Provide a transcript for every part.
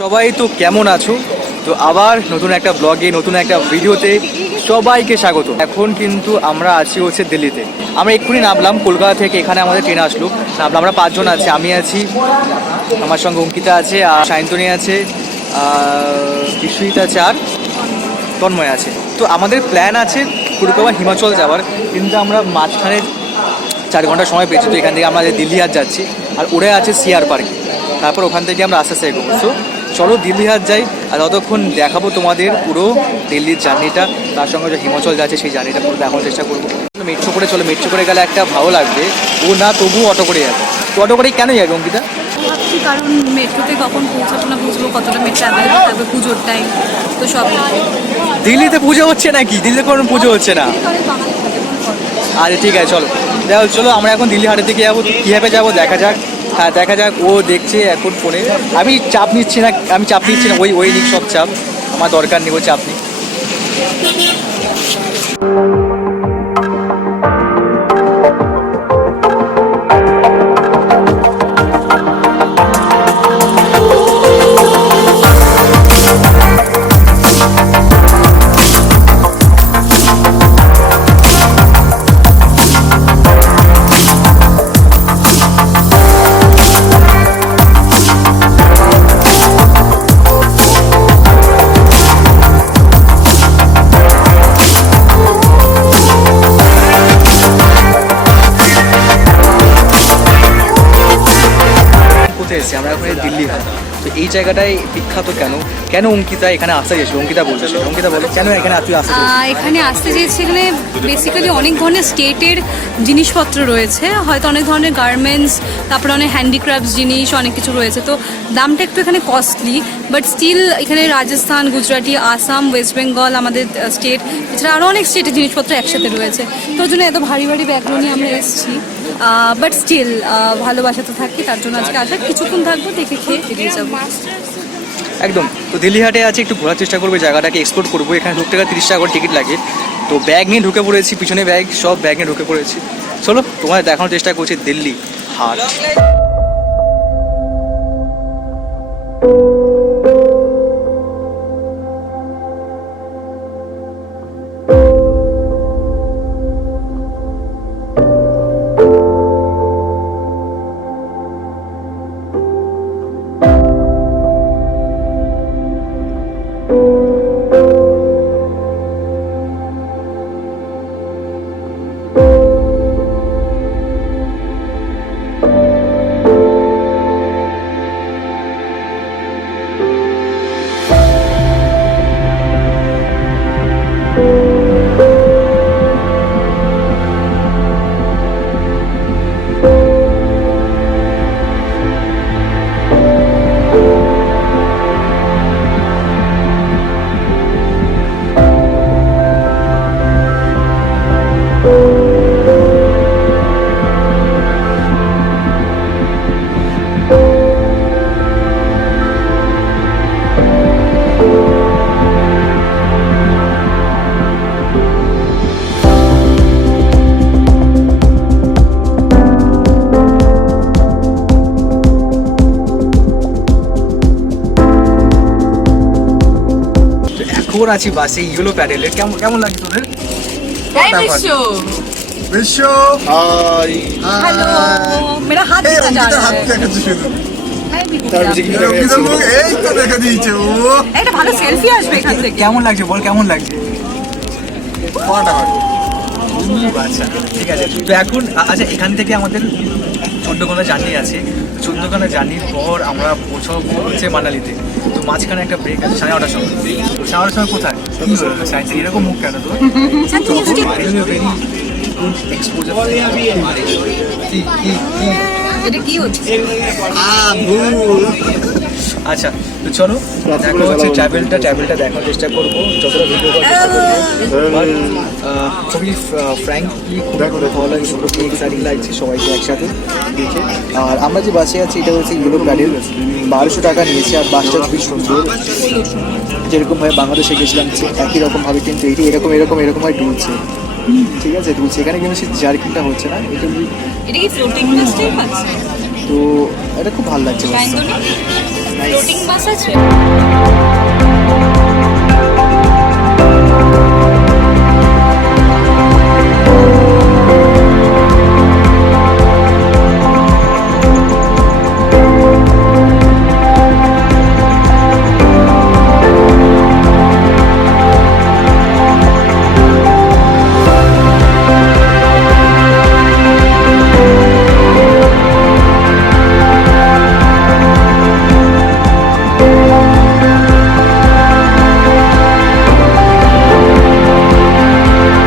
সবাই তো কেমন আছো? তো আবার নতুন একটা ব্লগে নতুন একটা ভিডিওতে সবাইকে স্বাগত। এখন কিন্তু আমরা আছি হচ্ছে দিল্লিতে। আমরা এক্ষুনি নামলাম কলকাতা থেকে, এখানে আমাদের ট্রেন আসলো। নামলাম আমরা 5 জন আছি, আমি আছি, আমার সঙ্গে অঙ্কিতা আছে, আর সায়ন্তনী আছে, বিশ্বজিৎ আছে, আর তন্ময় আছে। তো আমাদের প্ল্যান আছে কলকাতা হিমাচল যাওয়ার, কিন্তু আমরা মাঝখানে 4 ঘন্টা সময় পেয়েছি। তো এখান থেকে আমরা দিল্লি হাট যাচ্ছি, আর ওরা আছে সিআর পার্কে। তারপর ওখান থেকে আমরা আস্তে আস্তে এগোবো। সো চলো দিল্লি হাট যাই, আর ততক্ষণ দেখাবো তোমাদের পুরো দিল্লির জার্নিটা, তার সঙ্গে যে হিমাচল যাচ্ছে সেই জার্নিটা পুরো দেখানোর চেষ্টা করবো। মেট্রো করে চলো, মেট্রো করে গেলে একটা ভালো লাগবে, ও না তবুও অটো করে যাবে। তো অটো করে কেন যাবে অঙ্কিতা? ভাবছি কারণ মেট্রোতে কখন পৌঁছাবো না বুঝবো, কতটা মেট্রো অ্যাভেলেবল থাকবে, পুজোর টাইম তো সব। দিল্লিতে পুজো হচ্ছে নাকি? দিল্লিতে কোনো পুজো হচ্ছে না। আচ্ছা ঠিক আছে, চলো দেখো, চলো আমরা এখন দিল্লি হাটের দিকে যাবো। কীভাবে যাবো দেখা যাক। হ্যাঁ দেখা যাক, ও দেখছে এখন ফোনে। আমি চাপ নিচ্ছি না, ওই নিক সব চাপ, আমার দরকার নেই, ওই চাপ নেই। আমরা এখন দিল্লি হাট। তো এই জায়গাটায় বিখ্যাত কেন কেন অঙ্কিতা এখানে আসতে চেয়েছিল? অঙ্কিতা বলছে, অঙ্কিতা বলে কেন এখানে তুই আসতে চেয়েছিস? এখানে আসতে চেয়েছি, এখানে বেসিক্যালি অনেক ধরনের স্টেটের জিনিসপত্র রয়েছে, হয়তো অনেক ধরনের গার্মেন্টস, তারপরে অনেক হ্যান্ডিক্রাফটস জিনিস, অনেক কিছু রয়েছে। তো দামটা একটু এখানে কস্টলি, বাট স্টিল এখানে রাজস্থান, গুজরাটি, আসাম, ওয়েস্ট বেঙ্গল আমাদের স্টেট, এছাড়া আরও অনেক স্টেটের জিনিসপত্র একসাথে রয়েছে। তো ওই জন্য এত ভারী ভারী ব্যাগগুলো নিয়ে আমরা এসেছি, বাট স্টিল ভালোবাসা তো থাকি, তার জন্য আজকে আসা, কিছুক্ষণ থাকবো, দেখে খেয়ে ফিরে যাবো একদম। তো দিল্লি হাটে আছে, একটু ঘোরার চেষ্টা করবো, জায়গাটাকে এক্সপ্লোর করবো। এখানে ঢুকতে গেলে 30 টাকা করে টিকিট লাগে। তো ব্যাগ নিয়ে ঢুকে পড়েছি, পিছনে ব্যাগ, সব ব্যাগ নিয়ে ঢুকে পড়েছি। চলো তোমাদের দেখানোর চেষ্টা করছি দিল্লি হাট। এখন আছি বাসে, ইয়েলো প্যাডেলে। কেমন কেমন লাগে তোদের? विश्व हाय हेलो, मेरा हाथ এই दिखा जा অঙ্কিতার रहा হাত है। দেখাচ্ছে শুধু। मैं भी তার दिखा। দিকে অঙ্কিতার মুখ এই তো দেখা দিয়েছে ও। একটা ভালো সেলফি আসবে এখান থেকে। কেমন লাগছে বল, কেমন লাগছে? ফাটাফাটি। আচ্ছা ঠিক আছে। তো এখন আচ্ছা, এখান থেকে আমাদের 14 ঘন্টা জার্নি আছে। 14 ঘন্টা জার্নির পর আমরা পৌঁছাবো হচ্ছে মানালিতে। তো মাঝখানে একটা ব্রেক আছে 9:30টার সময়। তো 9:30টার সময় কোথায়? সায়েন্স এরকম মুখ কেন তোর? এক্সপোজার। এটা কি হচ্ছে? আচ্ছা তো চলো দেখা হচ্ছে ট্রাভেলটা দেখার চেষ্টা করবো, যতটা ভিডিও করার চেষ্টা করবো। বাট খুবই ফ্র্যাঙ্কলি খুব ভালো লাগছে, খুবই এক্সাইটিং লাগছে সবাইকে একসাথে দেখে। আর আমরা যে বাসে আছি এটা হচ্ছে ইয়েলো প্যাডেল, 1200 টাকা নিয়েছে। আর বাসটা খুবই সুন্দর, যেরকমভাবে বাংলাদেশে গেছিলাম একই রকমভাবে, কিন্তু এটি এরকমভাবে ডুলছে। ঠিক আছে, ডুলছে। এখানে কিন্তু সেই জার্কিংটা হচ্ছে না, এটা এটা কি ফ্লোটিং স্টিক আছে? তো এটা খুব ভালো লাগছে। সায়ন্তনী? ফ্লোটিং বাস আছে।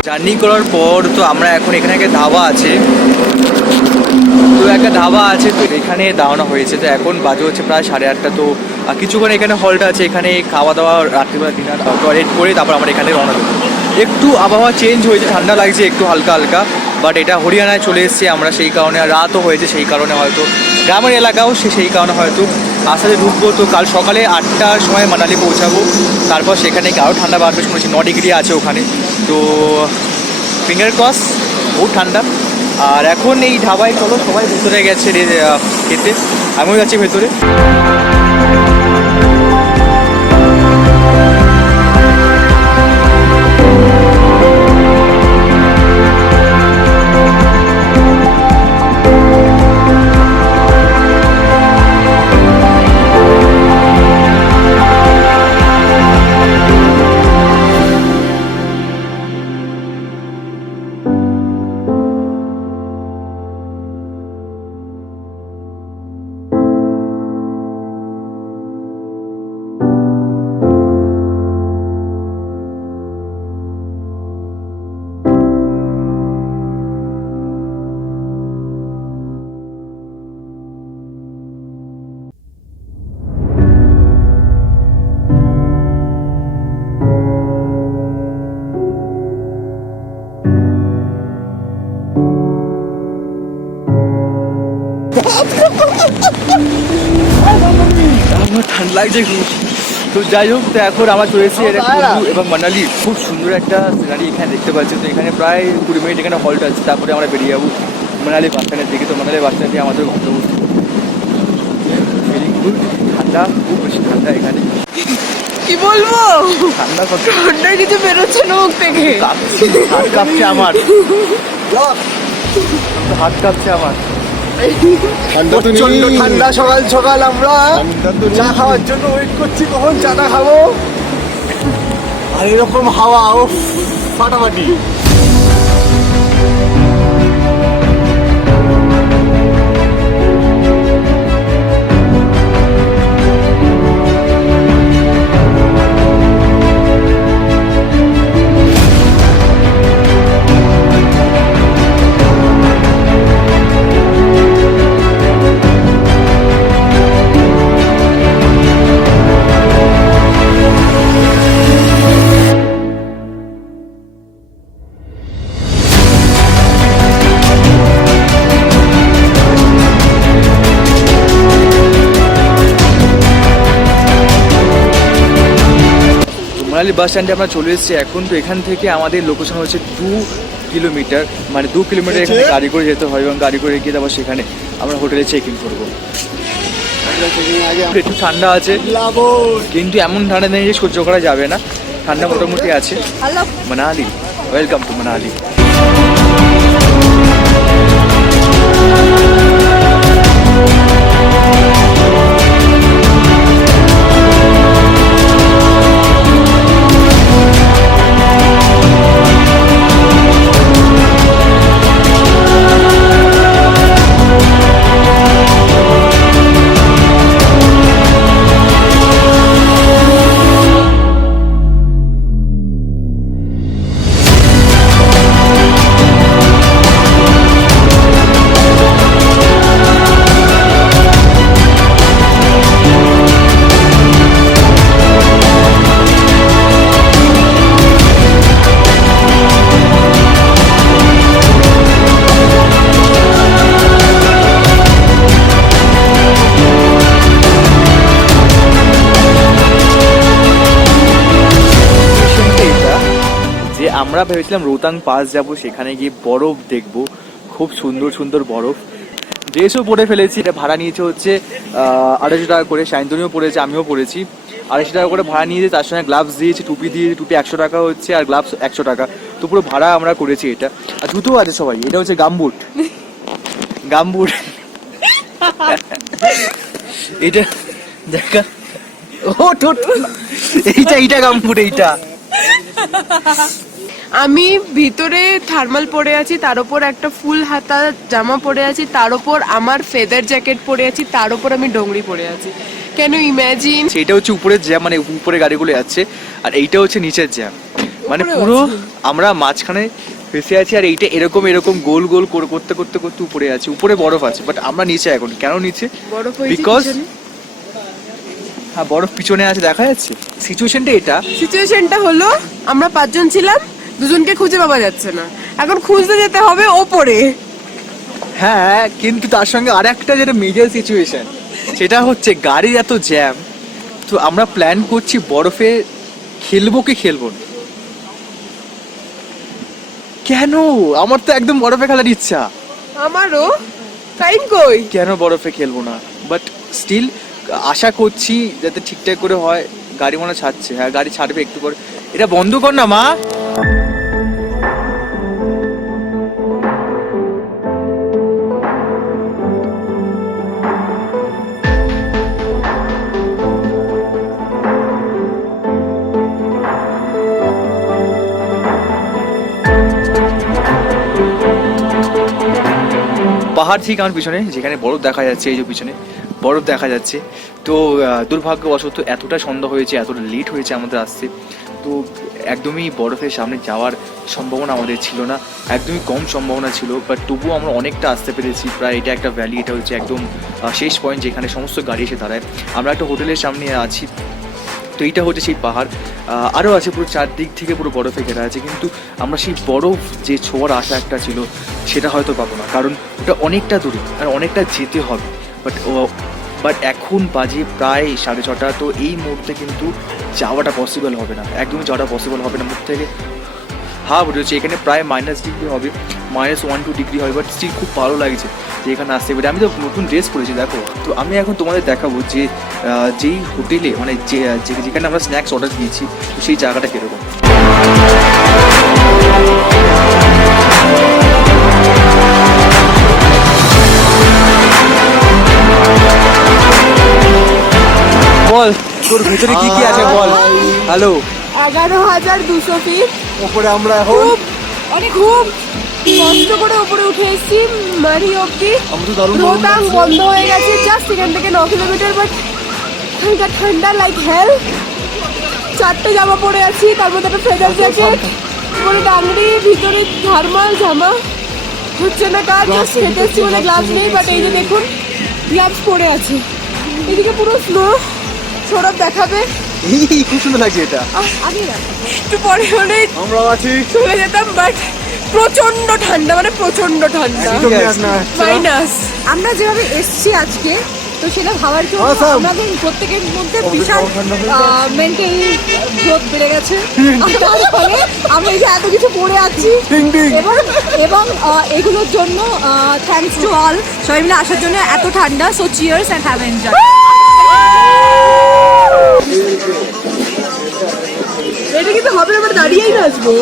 জার্নি করার পর তো আমরা এখন এখানে একটা ধাবা আছে, তো একটা ধাবা আছে, তো এখানে দাঁড়ানো হয়েছে। তো এখন বাজে হচ্ছে প্রায় 8:30। তো কিছুক্ষণ এখানে হলটা আছে, এখানে খাওয়া দাওয়া, রাত্রিবেলা ডিনার টয়লেট করে তারপর আমরা এখানে রওনা দেবো। একটু আবহাওয়া চেঞ্জ হয়েছে, ঠান্ডা লাগছে একটু হালকা হালকা, বাট এটা হরিয়ানায় চলে এসেছি আমরা, সেই কারণে রাতও হয়েছে, সেই কারণে হয়তো গ্রামের এলাকাও সেই কারণে হয়তো আসাতে ঢুকবো। তো কাল সকালে 8টার সময় মানালি পৌঁছাবো, তারপর সেখানে আরও ঠান্ডা বাড়বে শুনেছি, 9 ডিগ্রি আছে ওখানে। তো ফিঙ্গার ক্রস, বহুত ঠান্ডা। আর এখন এই ধাবায় চলো সবাই ভেতরে গেছে খেতে, আমিও যাচ্ছি ভেতরে। আমার ঠান্ডা লাগছে খুব। তো যাই হোক, তো এখন আমরা চলে এসেছি কুল্লু এবং মানালি। খুব সুন্দর একটা সিনারি এখানে দেখতে পাচ্ছি। তো এখানে প্রায় 20 মিনিট এখানে হল্ট আছে, তারপরে আমরা বেরিয়ে যাবো মানালি বাস স্ট্যান্ডের দিকে। তো মানালি বাস স্ট্যান্ড দিয়ে আমাদের গন্তব্য। ফিলিং গুড, ঠান্ডা, খুব বেশি ঠান্ডা এখানে। কি বলবো, ঠান্ডা কত, ঠান্ডার কিছু বেরোচ্ছে না মুখ থেকে। হাত কাঁপছে আমার, হাত কাঁপছে আমার। প্রচন্ড ঠান্ডা, সকাল সকাল আমরা চা খাওয়ার জন্য ওয়েট করছি, কখন চাটা খাবো। আর এরকম হাওয়া, ও ফাটাফাটি। মানালি বাস স্ট্যান্ডে আমরা চলে এসেছি এখন। তো এখান থেকে আমাদের লোকেশন হচ্ছে 2 কিলোমিটার, মানে 2 কিলোমিটার এখানে গাড়ি করে যেতে হয়, এবং গাড়ি করে গিয়ে তারপর সেখানে আমরা হোটেলে চেক ইন করবো। একটু ঠান্ডা আছে, কিন্তু এমন ঠান্ডা নেই যে সহ্য করা যাবে না, ঠান্ডা মোটামুটি আছে। Manali, welcome to Manali. আমরা ভেবেছিলাম রোহতাং পাস যাব, সেখানে গিয়ে বরফ দেখব, খুব সুন্দর সুন্দর বরফ। ড্রেসও পরে ফেলেছি। এটা ভাড়া নিয়েছে হচ্ছে 250 টাকা করে। সায়ন্তনীও পড়েছে, আমিও পড়েছি। 250 টাকা করে ভাড়া নিয়েছে, তার সঙ্গে গ্লাভস দিয়েছে, টুপি দিয়েছে। টুপি 100 টাকা হচ্ছে, আর গ্লাভস 100 টাকা। তো পুরো ভাড়া আমরা করেছি এটা। আর জুতোও আছে সবাই। এটা হচ্ছে গামবুট। গামবুট এটা দেখা, ও ঠোঁট, এইটা গামবুট। এইটা আমি ভিতরে থার্মাল পরে আছি, তার উপর একটা ফুল হাতা জামা পরে আছি, তার উপর আমার ফেদার জ্যাকেট পরে আছি, তার উপর আমি ডোংরি পরে আছি। Can you imagine? সেইটা হচ্ছে উপরের জ্যাম, মানে উপরে গাড়িগুলো যাচ্ছে, আর এইটা হচ্ছে নিচের জ্যাম। মানে পুরো আমরা মাঝখানে ফেসে আছি, আর এইটা এরকম এরকম গোল গোল করতে করতে করতে উপরে আছে। উপরে বরফ আছে, বাট আমরা নিচে এখন। কেন নিচে? বরফ হয়েছে বিকজ পিছনে। হ্যাঁ, বরফ পিছনে আছে, দেখা যাচ্ছে। সিচুয়েশনটা এটা। সিচুয়েশনটা হলো আমরা 5 জন ছিলাম, 2 জনকে খুঁজে পাওয়া যাচ্ছে না, এখন খুঁজতে যেতে হবে ওপরে। হ্যাঁ, কিন্তু তার সঙ্গে আর একটা যেটা মেজর সিচুয়েশন, সেটা হচ্ছে গাড়ির এত জ্যাম। তো আমরা প্ল্যান করছি বরফে খেলবো কি খেলবো না। কেন? আমার তো একদম বরফে খেলার ইচ্ছা। আমারও টাইম কই? কেন বরফে খেলবো না? বাট স্টিল আশা করছি যাতে ঠিকঠাক করে হয়। গাড়ি মনে হয় ছাড়ছে। হ্যাঁ, গাড়ি ছাড়বে একটু পরে। এটা বন্ধ কর না মা। পাহাড় ঠিক আমার পিছনে, যেখানে বরফ দেখা যাচ্ছে। এই যে পিছনে বরফ দেখা যাচ্ছে। তো দুর্ভাগ্যবশত এতটা সন্ধ্যা হয়েছে, এতটা লেট হয়েছে আমাদের আসতে। তো একদমই বরফের সামনে যাওয়ার সম্ভাবনা আমাদের ছিল না, একদমই কম সম্ভাবনা ছিল। বাট তবুও আমরা অনেকটা আসতে পেরেছি। প্রায় এটা একটা ভ্যালি, এটা হচ্ছে একদম শেষ পয়েন্ট যেখানে সমস্ত গাড়ি এসে দাঁড়ায়। আমরা একটা হোটেলের সামনে আছি। তো এইটা হচ্ছে সেই পাহাড়। আরও আছে, পুরো চারদিক থেকে পুরো বরফে ঘেরা আছে। কিন্তু আমরা সেই বরফ যে ছোঁয়ার আশা একটা ছিল, সেটা হয়তো পাবো না, কারণ ওটা অনেকটা দূরে আর অনেকটা যেতে হবে। বাট এখন বাজে প্রায় 6:30। তো এই মুহূর্তে কিন্তু যাওয়াটা পসিবল হবে না, একদমই যাওয়াটা পসিবল হবে না। মুখ থেকে হাফ রয়েছে। এখানে প্রায় -ডিগ্রি হবে, -1-2 ডিগ্রি হবে। বাট স্টিল খুব ভালো লাগছে যে এখানে আসতে পেরে। আমি তো নতুন ড্রেস পরেছি, দেখো। তো আমি এখন তোমাদের দেখাবো যে যেই হোটেলে, মানে যেখানে আমরা স্ন্যাক্স অর্ডার দিয়েছি, তো সেই জায়গাটা কীরকম। বল, তোর ভেতরে কি কি আছে বল। হ্যালো। 11,200 ফিট ওপরে আমরা এখন। খুব কষ্ট করে উপরে উঠে এসেছি মারি অব্দি। আমরা তো দারুণ রোতাং বন্ধ হয়ে গেছে জাস্ট এখান থেকে 9 কিলোমিটার। বাট ঠান্ডা ঠান্ডা লাইক হেল। 4টে জামা পরে আছি, তার মধ্যে একটা ফেদার জ্যাকেট, পরে ডাংরি, ভিতরে থার্মাল জামা। হচ্ছে না কাজ, জাস্ট হেঁটে এসছি বলে গ্লাভস নেই। বাট এই যে দেখুন গ্লাভস পরে আছে। এদিকে পুরো স্নো। সৌরভ দেখাবে। খুব সুন্দর লাগছে এটা। একটু পরে হলে আমরা আছি। চলে যেতাম, বাট প্রচন্ড ঠান্ডা, মানে প্রচন্ড ঠান্ডা, মাইনাস। আমরা যেভাবে এসছি আজকে, তো সেটা ভাবার জন্য Awesome. আমাদের প্রত্যেকের মধ্যে বিশাল মেন্টাল গ্রোথ বেড়ে গেছে। আর তার ফলে আমরা এই যে এত কিছু পড়ে আছি, Ding, ding. এবং এগুলোর জন্য থ্যাঙ্কস টু অল, সবাই মিলে আসার জন্য। এত ঠান্ডা, so cheers and have enjoy. এটা কিন্তু হবে, আমরা দাঁড়িয়েই নাচবো।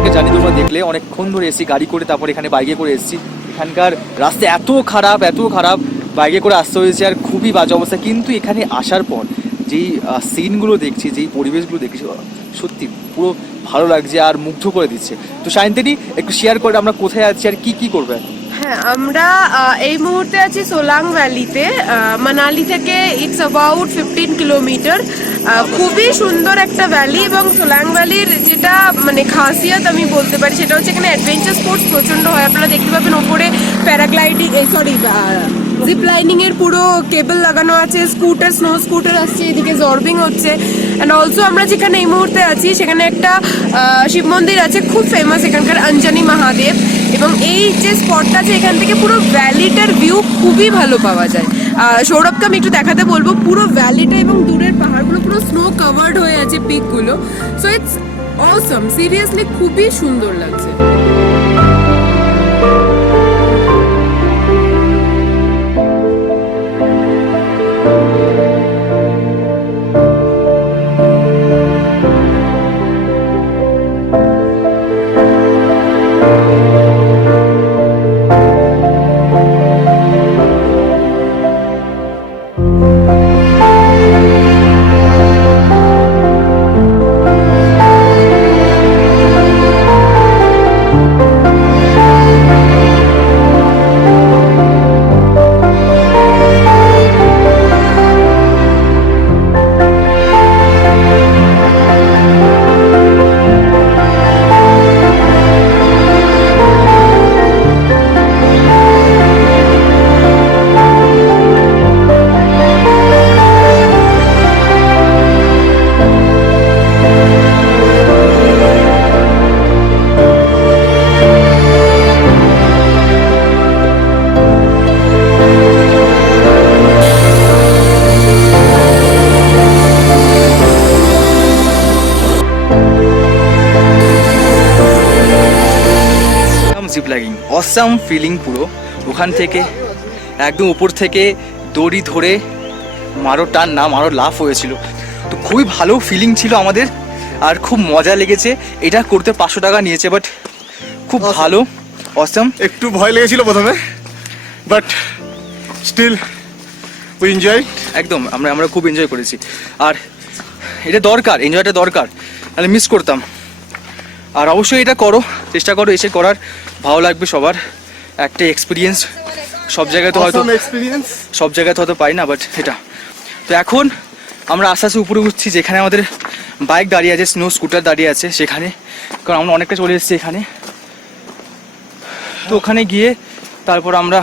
একটা জার্নি তোমরা দেখলে, অনেকক্ষণ ধরে এসেছি গাড়ি করে, তারপর এখানে বাইকে করে এসেছি। এখানকার রাস্তা এত খারাপ, বাইকে করে আসতে হয়েছে আর খুবই বাজে অবস্থা। কিন্তু এখানে আসার পর যেই সিনগুলো দেখছি, যেই পরিবেশগুলো দেখছি, সত্যি পুরো ভালো লাগছে আর মুগ্ধ করে দিচ্ছে। তো সায়ন্তিনী একটু শেয়ার করে আমরা কোথায় আছি আর কি করবো? হ্যাঁ, আমরা এই মুহূর্তে আছি সোলাং ভ্যালিতে। মানালি থেকে ইটস অ্যাবাউট 15 কিলোমিটার। খুবই সুন্দর একটা ভ্যালি, এবং সোলাং ভ্যালির যেটা মানে খাসিয়াত আমি বলতে পারি সেটা হচ্ছে এখানে অ্যাডভেঞ্চার স্পোর্টস প্রচণ্ড হয়। আপনারা দেখতে পাবেন ওপরে প্যারাগ্লাইডিং, জিপ লাইনিং এর পুরো কেবল লাগানো আছে, স্নো স্কুটার আসছে, এদিকে জর্বিং হচ্ছে। অ্যান্ড অলসো আমরা যেখানে এই মুহূর্তে আছি সেখানে একটা শিব মন্দির আছে, খুব ফেমাস এখানকার, অঞ্জনি মহাদেব। এবং এই যে স্পটটা আছে এখান থেকে পুরো ভ্যালিটার ভিউ খুবই ভালো পাওয়া যায়। সৌরভকে আমি একটু দেখাতে বলবো পুরো ভ্যালিটা, এবং দূরের পাহাড়গুলো পুরো স্নো কাভার্ড হয়ে আছে, পিকগুলো। সো ইটস অসম, সিরিয়াসলি খুবই সুন্দর লাগছে। জিপ লাইনিং অসাম ফিলিং পুরো। ওখান থেকে একদম উপর থেকে দড়ি ধরে মারো টান না মারো লাফ হয়েছিল, তো খুবই ভালো ফিলিং ছিল আমাদের আর খুব মজা লেগেছে। এটা করতে 500 টাকা নিয়েছে, বাট খুব ভালো, অসাম। একটু ভয় লেগেছিল প্রথমে, বাট স্টিল উই এনজয়। একদম আমরা খুব এনজয় করেছি, আর এটা দরকার, এনজয়টা দরকার, তাহলে মিস করতাম। আর অবশ্যই এটা করো, চেষ্টা করো এসে করার, ভালো লাগবে সবার। একটা এক্সপিরিয়েন্স, সব জায়গায় তো হয়তো পাই না, বাট এটা তো। এখন আমরা আস্তে আস্তে উপরে উঠছি, যেখানে আমাদের বাইক দাঁড়িয়ে আছে, স্নো স্কুটার দাঁড়িয়ে আছে সেখানে, কারণ আমরা অনেকটা চলে এসেছি এখানে। তো ওখানে গিয়ে তারপর আমরা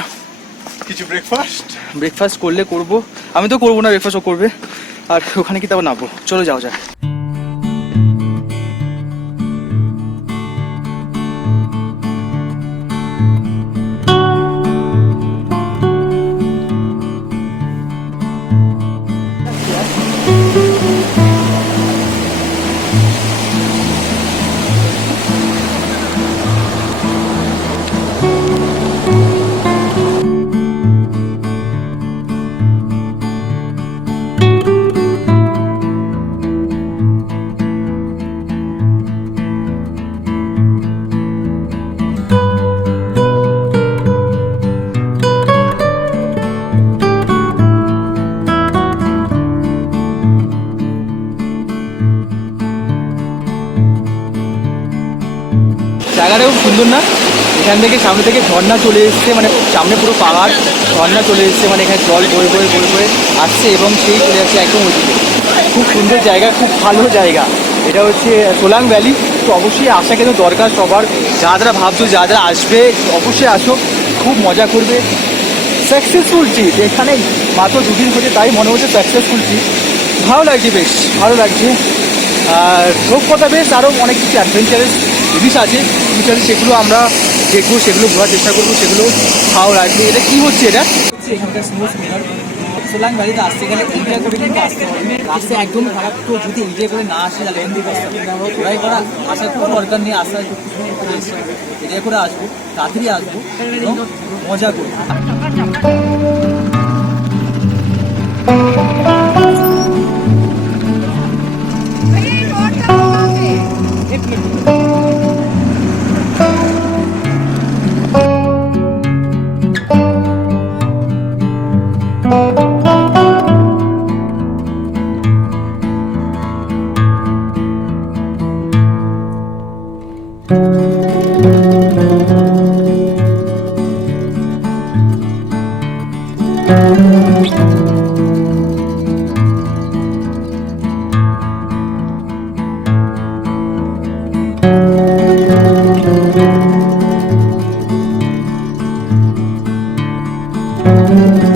কিছু ব্রেকফাস্ট করবো। আমি তো করবো না, ব্রেকফাস্টও করবে। আর ওখানে কি তারপর নামবো, চলো যাও যাক। জায়গাটা খুব সুন্দর না? এখান থেকে সামনে থেকে ঝর্ণা চলে এসছে, মানে সামনে পুরো পাহাড়, ঝর্ণা চলে এসছে, মানে এখানে জল বয়ে আসছে এবং সেই চলে যাচ্ছে একদম ওইদিকে। খুব সুন্দর জায়গা, খুব ভালো জায়গা। এটা হচ্ছে সোলাং ভ্যালি। তো অবশ্যই আসা কিন্তু দরকার সবার, যারা ভাবছো, যারা আসবে অবশ্যই আসো, খুব মজা করবে। সাকসেসফুল ট্রিপ, এখানে মাত্র 2 দিন হচ্ছে, তাই মনে হচ্ছে সাকসেসফুল ট্রিপ। ভালো লাগছে, বেশ ভালো লাগছে। আর রূপকথা বেশ আরও অনেক কিছু অ্যাডভেঞ্চারাস জিনিস আছে, সেগুলো আমরা দেখবো, সেগুলো ঘোরার চেষ্টা করবো, সেগুলো ভালো লাগবে। এটা কি হচ্ছে? এটা এখানকার স্নো স্কুটার। সোলাং ভ্যালিতে আসতে গেলে এনজয় করে কিন্তু আসতে হবে, রাস্তা একদম খারাপ। তো যদি এনজয় করে না আসে তাহলে ঘোরাই করা আসার কোনো দরকার নেই। আসার এনজয় করে আসবো, তাড়াতাড়ি আসবো এবং মজা করবো।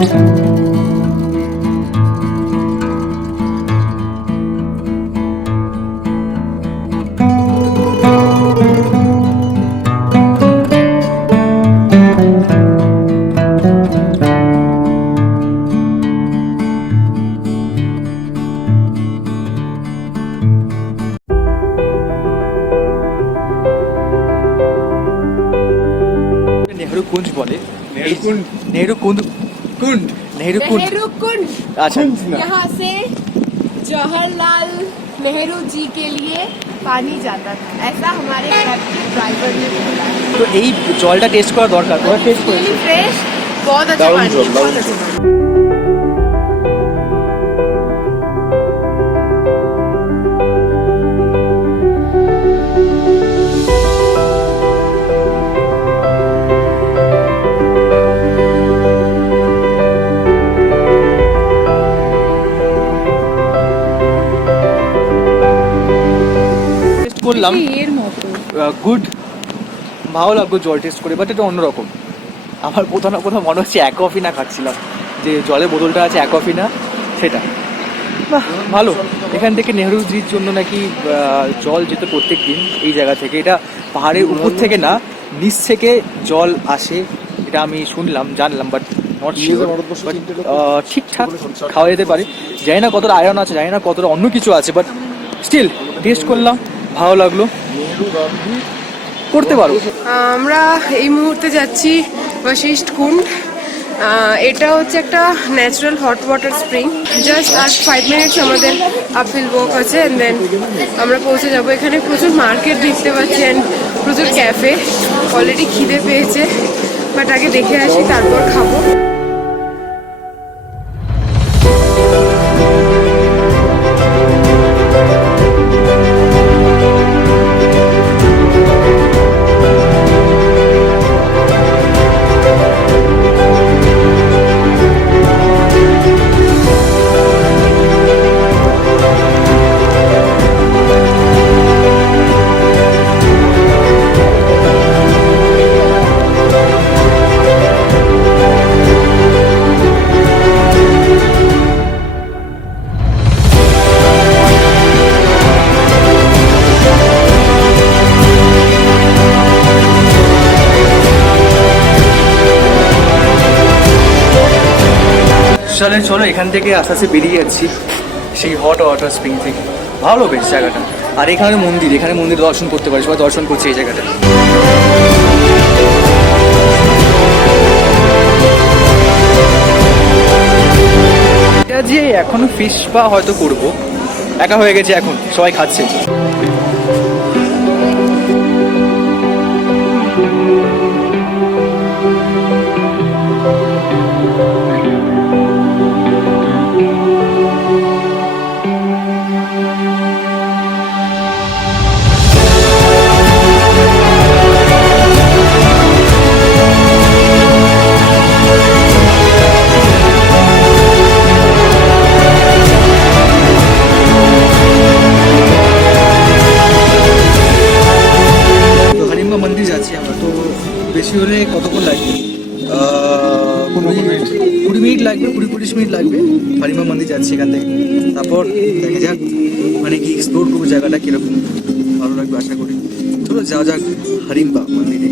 নেহরু কুঞ্জ বলে। নেহরু কুঞ্জ? নেহরু কুঞ্জ, কুন্ড। নেহরু কুঞ্জ। नेहरू कुंड আচ্ছা, यहाँ से जवाहरलाल नेहरू जी के लिए पानी जाता था, ऐसा हमारे कैब के ड्राइवर ने बोला है। তো এই জলটা টেস্ট করা দরকার, তোরা টেস্ট করেছিস? फ्रेश, बहुत अच्छा दारुण पानी, जल, बहुत दारुण अच्छा जल। पानी। টেস্ট করলাম, এর মতো গুড, ভালো লাগলো জল টেস্ট করে, বাট এটা অন্যরকম। আমার কোথাও না কোথাও মনে হচ্ছে অ্যাকোয়াফিনা খাচ্ছিলাম, যে জলের বোতলটা আছে অ্যাকোয়াফিনা, সেটা বাহ ভালো। এখান থেকে নেহরুজির জন্য নাকি জল যেত প্রত্যেক দিন এই জায়গা থেকে। এটা পাহাড়ের উপর থেকে না, নিচ থেকে জল আসে, এটা আমি শুনলাম, জানলাম, বাট নট শিওর। ঠিকঠাক খাওয়া যেতে পারে। জানি না কতটা আয়রন আছে, জানি না কতটা অন্য কিছু আছে, বাট স্টিল টেস্ট করলাম, ভালো লাগলো, করতে পারো। আমরা এই মুহূর্তে যাচ্ছি বশিষ্ঠ কুণ্ড। এটা হচ্ছে একটা natural hot water spring. Just আর 5 মিনিটস আমাদের আপহিল ওয়াক আছে, অ্যান্ড দেন আমরা পৌঁছে যাবো। এখানে প্রচুর মার্কেট দেখতে পাচ্ছি অ্যান্ড প্রচুর ক্যাফে। অলরেডি খিদে পেয়েছে, বাট আগে দেখে আসি, তারপর খাবো। চলে চলো, এখান থেকে আস্তে আস্তে বেরিয়ে যাচ্ছি সেই হট ওয়াটার স্প্রিং থেকে। ভালো বেশ জায়গাটা। আর এখানে মন্দির, এখানে মন্দির দর্শন করতে পারি, সবাই দর্শন করছে এই জায়গাটা। এটা যে এখনো ফিশ পা হয়তো করবো, একা হয়ে গেছে এখন, সবাই খাচ্ছে। মন্দির যাচ্ছি আমরা, তো বেশি হলে কতক্ষণ লাগবে? 20 মিনিট লাগবে, 20-25 মিনিট লাগবে। হারিম্বা মন্দির যাচ্ছি এখান থেকে, তারপর দেখা যাক মানে কি এক্সপ্লোর করবো জায়গাটা কিরকম, ভালো লাগবে আশা করি। চলো যাওয়া যাক হারিম্বা মন্দিরে।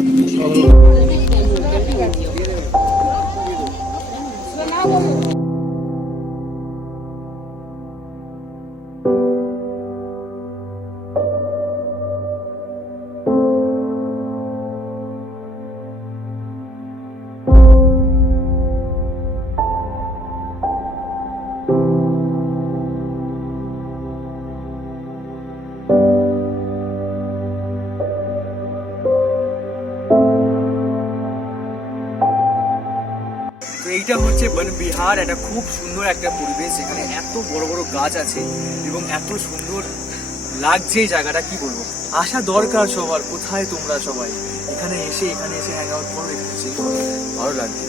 এইটা হচ্ছে বনবিহার, একটা খুব সুন্দর একটা পরিবেশ, যেখানে এত বড় বড় গাছ আছে এবং এত সুন্দর লাগছে এই জায়গাটা, কি বলবো। আসা দরকার সবার। কোথায় তোমরা সবাই? এখানে এসে হ্যাং আউট করো, এখানে চিল করো, ভালো লাগবে। তো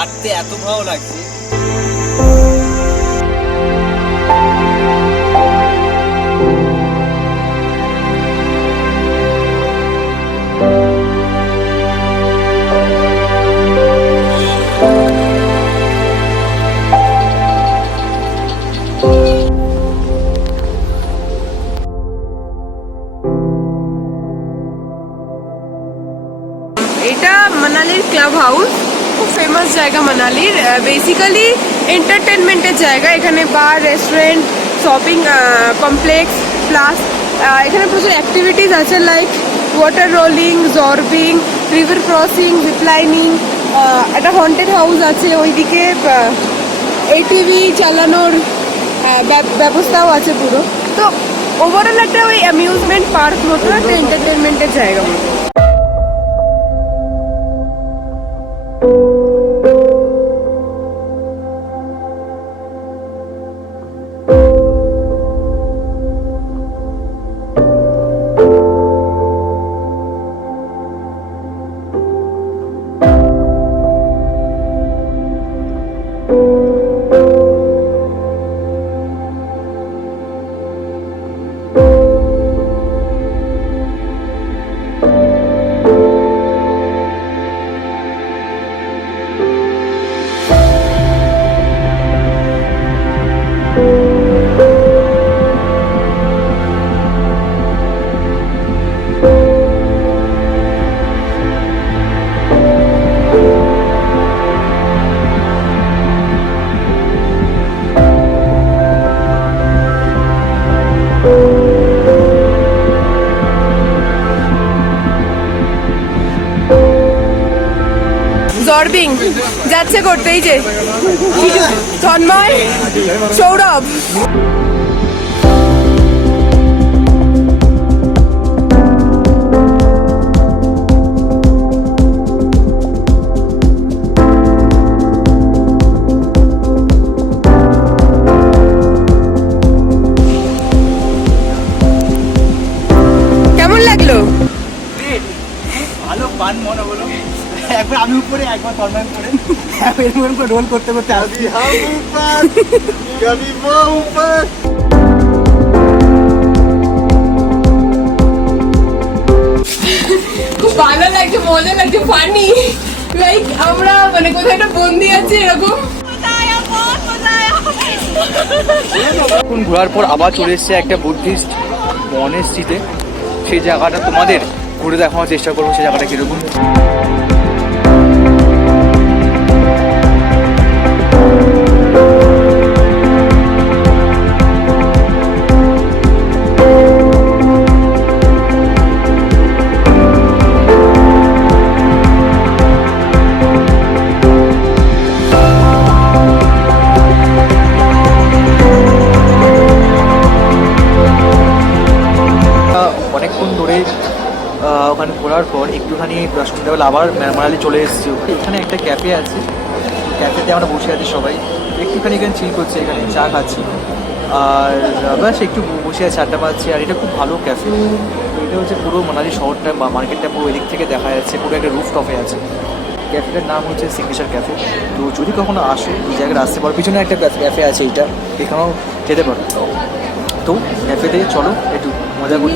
হাঁটতে এত ভালো লাগছে। এটা মানালির ক্লাব হাউস, খুব ফেমাস জায়গা মানালির। বেসিক্যালি এন্টারটেনমেন্টের জায়গা। এখানে বার, রেস্টুরেন্ট, শপিং কমপ্লেক্স, প্লাস এখানে প্রচুর অ্যাক্টিভিটিস আছে, like water rolling, zorbing, river crossing, ziplining. একটা হন্টেড হাউস আছে ওইদিকে, এটিভি চালানোর ব্যবস্থাও আছে পুরো। তো ওভারঅল একটা ওই অ্যামিউজমেন্ট পার্ক মতো, একটা এন্টারটেনমেন্টের জায়গা মতো। জর্বিং যাচ্ছে করতে, এই যে তন্ময়, সৌরভ। কেমন লাগলো? ভালো পান মনে হলো। একবার আমি উপরে, একবার তন্ময় উপরে, এরকম করে রোল করতে করতে আসি। খুব ভালো লাগছে, মজা লাগছে, ফানি। লাইক আমরা মানে কোথায় একটা বন্দি আছে এরকম। এখন ঘোরার পর আবার চলে এসেছে একটা বুদ্ধিস্ট মনেস্ট্রিতে। সেই জায়গাটা তোমাদের ঘুরে দেখানোর চেষ্টা করবো, সেই জায়গাটা কিরকম। অনেকক্ষণ ধরে ওখানে ঘোরার পর একটুখানি সন্ধ্যাবেলা আবার মানালি চলে এসেছি। এখানে একটা ক্যাফে আছে, ক্যাফেতে আমরা বসে আছি সবাই, একটুখানি এখানে চিল করছি, এখানে চা খাচ্ছি, আর ব্যাস একটু বসে আছে, আড্ডা পাচ্ছি। আর এটা খুব ভালো ক্যাফে। তো এটা হচ্ছে পুরো মানালি শহরটা বা মার্কেটটা পুরো এদিক থেকে দেখা যাচ্ছে, পুরো একটা রুফ টপে আছে। ক্যাফেটার নাম হচ্ছে সিগনেচার ক্যাফে। তো যদি কখনো আসো এই জায়গায় আসতে পারো, পিছনে একটা ক্যাফে আছে, এইটা এখানেও যেতে পারো। তো ক্যাফেতে চলো একটু মজা করি।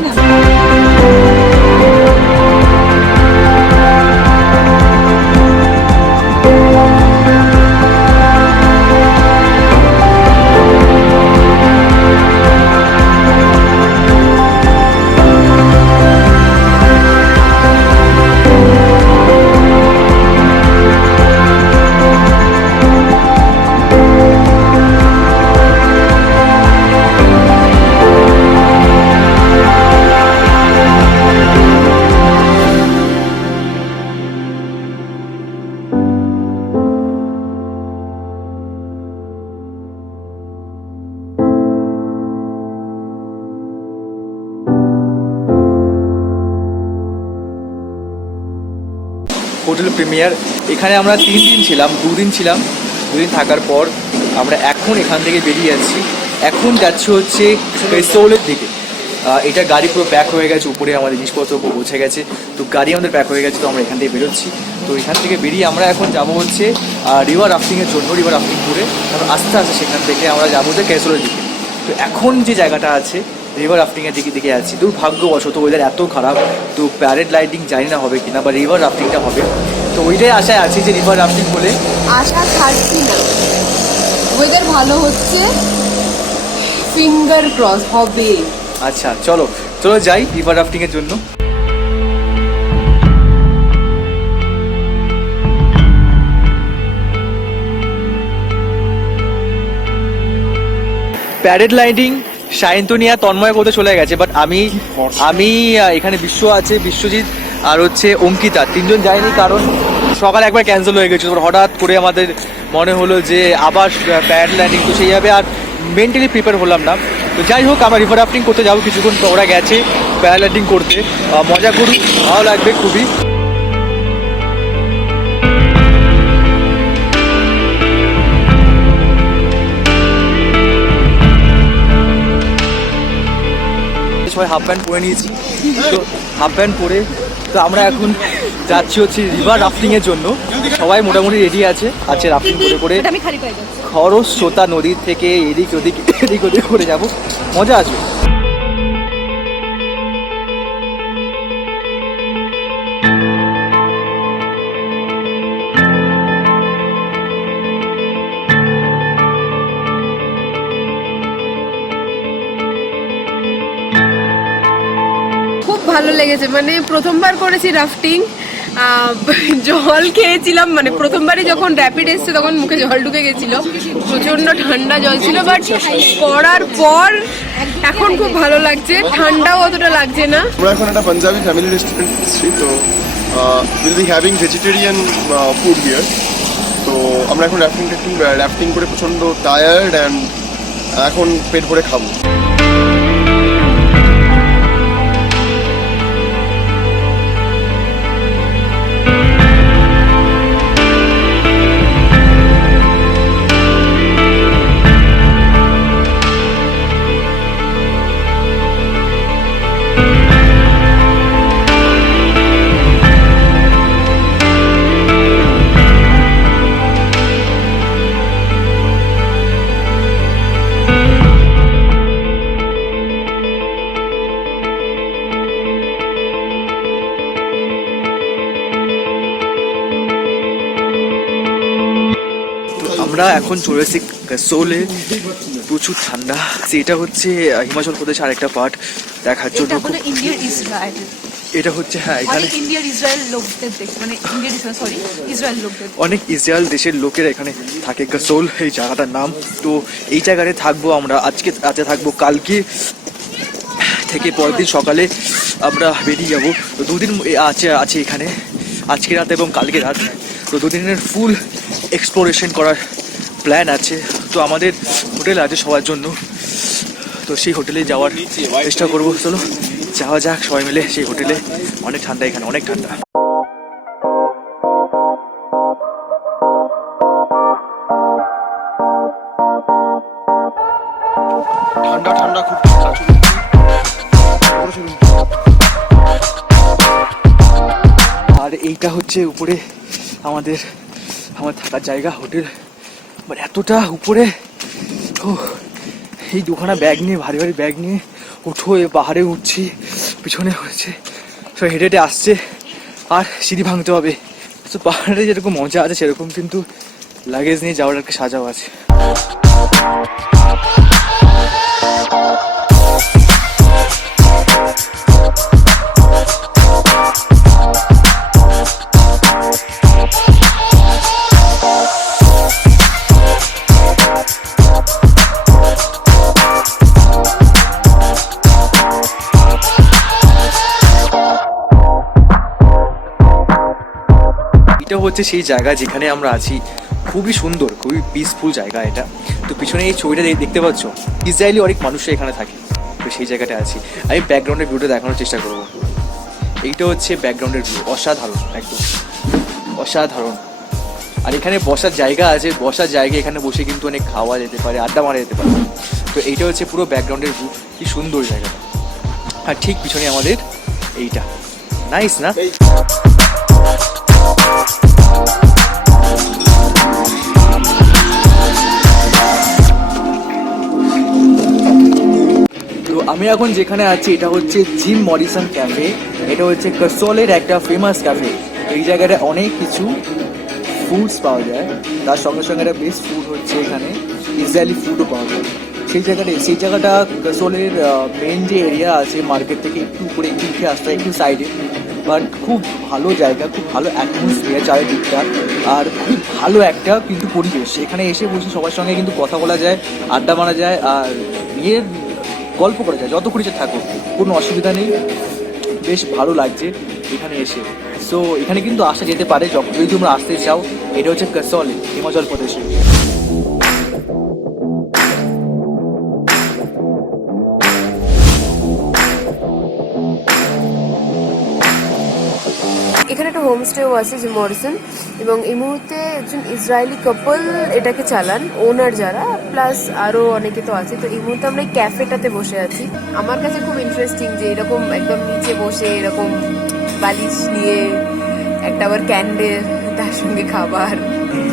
হোটেল প্রিমিয়ার, এখানে আমরা 3 দিন ছিলাম, 2 দিন ছিলাম। 2 দিন থাকার পর আমরা এখন এখান থেকে বেরিয়ে যাচ্ছি। এখন যাচ্ছি হচ্ছে সোলের দিকে। এটা গাড়ি পুরো প্যাক হয়ে গেছে, উপরে আমাদের জিনিসপত্র পৌঁছে গেছে, তো গাড়ি আমাদের প্যাক হয়ে গেছে। তো আমরা এখান থেকে বেরোচ্ছি। তো এখান থেকে বেরিয়ে আমরা এখন যাবো হচ্ছে রিভার রাফটিংয়ের জন্য, রিভার রাফটিং করে তারপর আস্তে আস্তে সেখান থেকে আমরা যাবো হচ্ছে ক্যাসোলের দিকে। তো এখন যে জায়গাটা আছে রিভার রাফটিংয়ের দিকে আছি, দুর্ভাগ্যবশত ওয়েদার এত খারাপ, তো প্যারাগ্লাইডিং জানি না হবে কিনা বা রিভার রাফটিংটা হবে। তো ওইটাই আশায় আছি যে রিভার রাফটিং হলে আশা ছাড়ছি না, ওয়েদার ভালো হচ্ছে, ফিঙ্গার ক্রস হবে। আচ্ছা চলো যাই রিভার রাফটিংয়ের জন্য। প্যারাগ্লাইডিং সায়ন্তনিয়া তন্ময় করতে চলে গেছে, বাট আমি এখানে বিশ্বজিৎ আর হচ্ছে অঙ্কিতা তিনজন যায়নি, কারণ সকালে একবার ক্যান্সেল হয়ে গেছিলো। হঠাৎ করে আমাদের মনে হলো যে আবার প্যারাগ্লাইডিং, তো সেইভাবে আর মেন্টালি প্রিপেয়ার হলাম না। তো যাই হোক আমরা রিভার রাফটিং করতে যাবো কিছুক্ষণ, ওরা গেছে প্যারাগ্লাইডিং করতে, মজা করুক, ভালো লাগবে খুবই। সবাই হাফ প্যান্ট পরে নিয়েছি, তো হাফ প্যান্ট পরে তো আমরা এখন যাচ্ছি হচ্ছে রিভার রাফটিংয়ের জন্য। সবাই মোটামুটি রেডি আছে রাফটিং করে আমি খালি পাই যাচ্ছি। খরস্রোতা নদীর থেকে এদিক ওদিক করে যাব, মজা আসবে। খুব ভালো লেগেছে, মানে প্রথমবার করেছি রাফটিং, জল খেয়েছিলাম, মানে প্রথমবারই যখন র্যাপিড এসছে তখন মুখে জল ঢুকে গেছিল, প্রচন্ড ঠান্ডা জল ছিল, বাট করার পর এখন খুব ভালো লাগছে, ঠান্ডাও অতটা লাগছে না। আমরা এখন একটা পাঞ্জাবি ফ্যামিলি রেস্টুরেন্ট এসেছি, তো will be having vegetarian food here. তো আমরা এখন র্যাফটিং করে প্রচণ্ড টায়ার্ড অ্যান্ড এখন পেট ভরে খাবো। আমরা এখন চলে এসেছি কাসোলে, প্রচুর ঠান্ডা। এটা হচ্ছে হিমাচল প্রদেশ আরেকটা পার্ট দেখার জন্য। ইন্ডিয়ার ইসরায়েল, এটা হচ্ছে এখানে ইন্ডিয়ার ইসরায়েল লোকদের দেশ, মানে ইসরায়েল লোকদের অনেক ইসরায়েল দেশের লোকেরা এখানে থাকে। কাসোল এই জায়গাটার নাম। তো এই জায়গায় থাকবো আমরা আজকে থাকবো, কালকে থেকে পরের দিন সকালে আমরা বেরিয়ে যাবো। তো দুদিন আছে এখানে, আজকে রাত এবং কালকে রাত। তো দুদিনের ফুল এক্সপ্লোরেশন করার প্ল্যান আছে। তো আমাদের হোটেল আছে সবার জন্য, তো সেই হোটেলে যাওয়ার চেষ্টা করবো। চলো যাওয়া যাক সবাই মিলে সেই হোটেলে। অনেক ঠান্ডা এখানে, অনেক ঠান্ডা। ঠান্ডা খুব ঠান্ডা। আর এইটা হচ্ছে উপরে আমার থাকার জায়গা, হোটেল। বাট এতটা উপরে, এই দুখানা ব্যাগ নিয়ে, ভারী ভারী ব্যাগ নিয়ে এ পাহাড়ে উঠছি, পিছনে হয়েছে সব হেঁটে আসছে, আর সিঁড়ি ভাঙতে হবে। তো পাহাড়ে যেরকম মজা আছে সেরকম কিন্তু লাগেজ নিয়ে যাওয়ার একটা সাজাও আছে। এটা হচ্ছে সেই জায়গা যেখানে আমরা আছি, খুবই সুন্দর, খুবই পিসফুল জায়গা এটা। তো পিছনে এই ছবিটা দেখতে পাচ্ছ, ইসরায়েলি অনেক মানুষরা এখানে থাকে। তো সেই জায়গাটা আছি আমি, ব্যাকগ্রাউন্ডের ভিউটা দেখানোর চেষ্টা করব। এইটা হচ্ছে ব্যাকগ্রাউন্ডের ভিউ, অসাধারণ, একদম অসাধারণ। আর এখানে বসার জায়গা আছে, বসার জায়গা, এখানে বসে কিন্তু অনেক খাওয়া যেতে পারে, আড্ডা মারা যেতে পারে। তো এইটা হচ্ছে পুরো ব্যাকগ্রাউন্ডের ভিউ, কি সুন্দর জায়গাটা। আর ঠিক পিছনে আমাদের এইটা, নাইস না? তো আমি এখন যেখানে আছি এটা হচ্ছে জিম মরিসন ক্যাফে। এটা হচ্ছে কাসোলের একটা ফেমাস ক্যাফে। এই জায়গাটা অনেক কিছু ফুডস পাওয়া যায়, তার সঙ্গে সঙ্গে একটা বেস্ট ফুড হচ্ছে এখানে ইসরায়েলি ফুডও পাওয়া যায়। সেই জায়গাটা কাসোলের মেন যে এরিয়া আছে মার্কেট থেকে একটু উপরে একটু উঠে আসতে হয়, একটু সাইডে, বাট খুব ভালো জায়গা, খুব ভালো অ্যাটমসফিয়ার চারিদিকটা, আর খুব ভালো একটা কিন্তু পরিবেশ। এখানে এসে বসে সবার সঙ্গে কিন্তু কথা বলা যায়, আড্ডা মারা যায়, আর বিয়ের গল্প করা যায়, যত খুশি থাকো, কোনো অসুবিধা নেই। বেশ ভালো লাগছে এখানে এসে। সো এখানে কিন্তু আসা যেতে পারে যদি তোমরা আসতে চাও। এটা হচ্ছে কাসোলে, হিমাচল প্রদেশে। এখানে একটা হোমস্টেও আছে যে মরিসন, এবং এই মুহূর্তে একজন ইসরায়েলি কাপল এটাকে চালান, ওনার যারা, প্লাস আরও অনেকে তো আছে। তো এই মুহূর্তে আমরা এই ক্যাফেটাতে বসে আছি। আমার কাছে খুব ইন্টারেস্টিং যে এরকম একদম নিচে বসে এরকম বালিশ নিয়ে একটা আবার ক্যান্ডেল, তার সঙ্গে খাবার।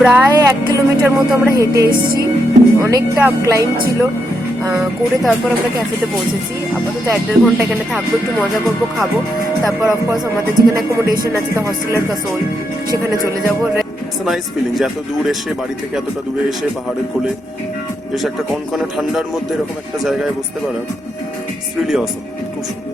প্রায় 1 কিলোমিটার মতো আমরা হেঁটে এসেছি, অনেকটা আপ ক্লাইম্ব ছিল করে তারপর আমরা ক্যাফেতে পৌঁছেছি। আপাতত 1-1.5 ঘন্টা এখানে থাকবো, একটু মজা করবো, খাবো, তারপর অফকোর্স আমাদের যেখানে অ্যাকোমোডেশন আছে দ্য হস্টেলের কাসোল, সেখানে চলে যাবো। নাইস ফিলিং যে এত দূর এসে, বাড়ি থেকে এতটা দূরে এসে পাহাড়ের কোলে বেশ একটা কনকনে ঠান্ডার মধ্যে এরকম একটা জায়গায় বসতে পারা, ইটস রিয়েলি অসম, খুব সুন্দর।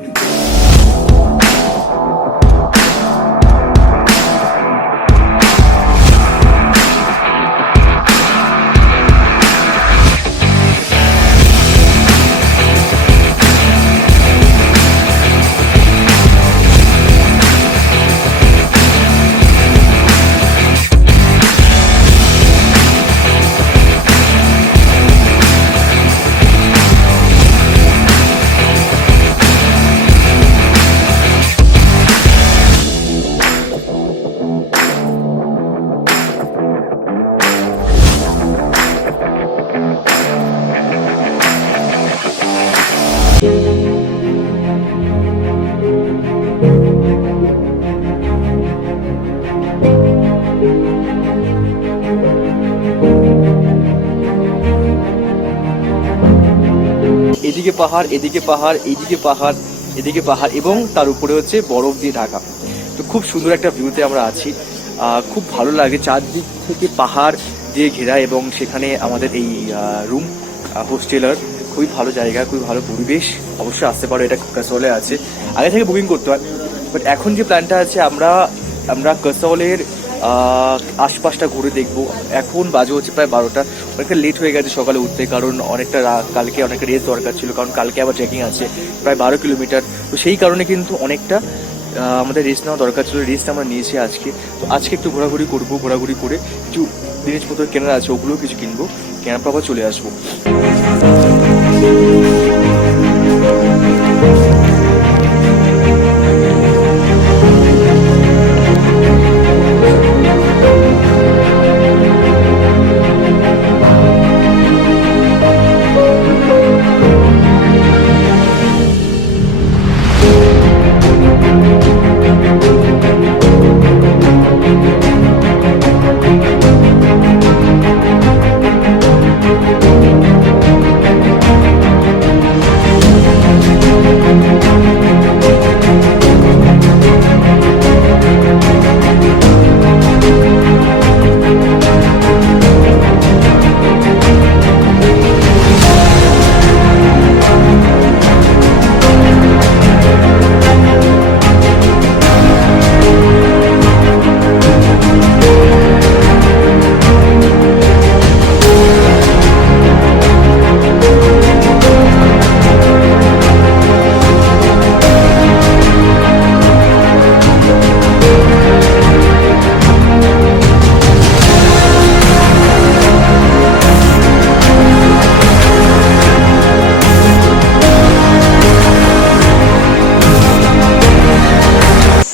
এদিকে পাহাড়, এদিকে পাহাড়, এইদিকে পাহাড়, এদিকে পাহাড়, এবং তার উপরে হচ্ছে বরফ দিয়ে ঢাকা। তো খুব সুন্দর একটা ভিউতে আমরা আছি, খুব ভালো লাগে। চারদিক থেকে পাহাড় দিয়ে ঘেরা, এবং সেখানে আমাদের এই রুম হোস্টেলার। খুবই ভালো জায়গা, খুবই ভালো পরিবেশ। অবশ্যই আসতে পারো, এটা কাসোলে আছে, আগে থেকে বুকিং করতে হয়। বাট এখন যে প্ল্যানটা আছে, আমরা কাসোলের আশপাশটা ঘুরে দেখবো। এখন বাজে হচ্ছে প্রায় 12টা, অনেকটা লেট হয়ে গেছে সকালে উঠতে, কারণ কালকে অনেকটা রেস্ট দরকার ছিল, কারণ কালকে আবার ট্রেকিং আছে প্রায় 12 কিলোমিটার। তো সেই কারণে কিন্তু অনেকটা আমাদের রেস্ট নেওয়া দরকার ছিল, রেস্ট আমরা নিয়েছি আজকে। তো আজকে একটু ঘোরাঘুরি করবো, ঘোরাঘুরি করে কিছু জিনিসপত্র কেনার আছে, ওগুলোও কিছু কিনবো, কেনার পর আবার চলে আসবো।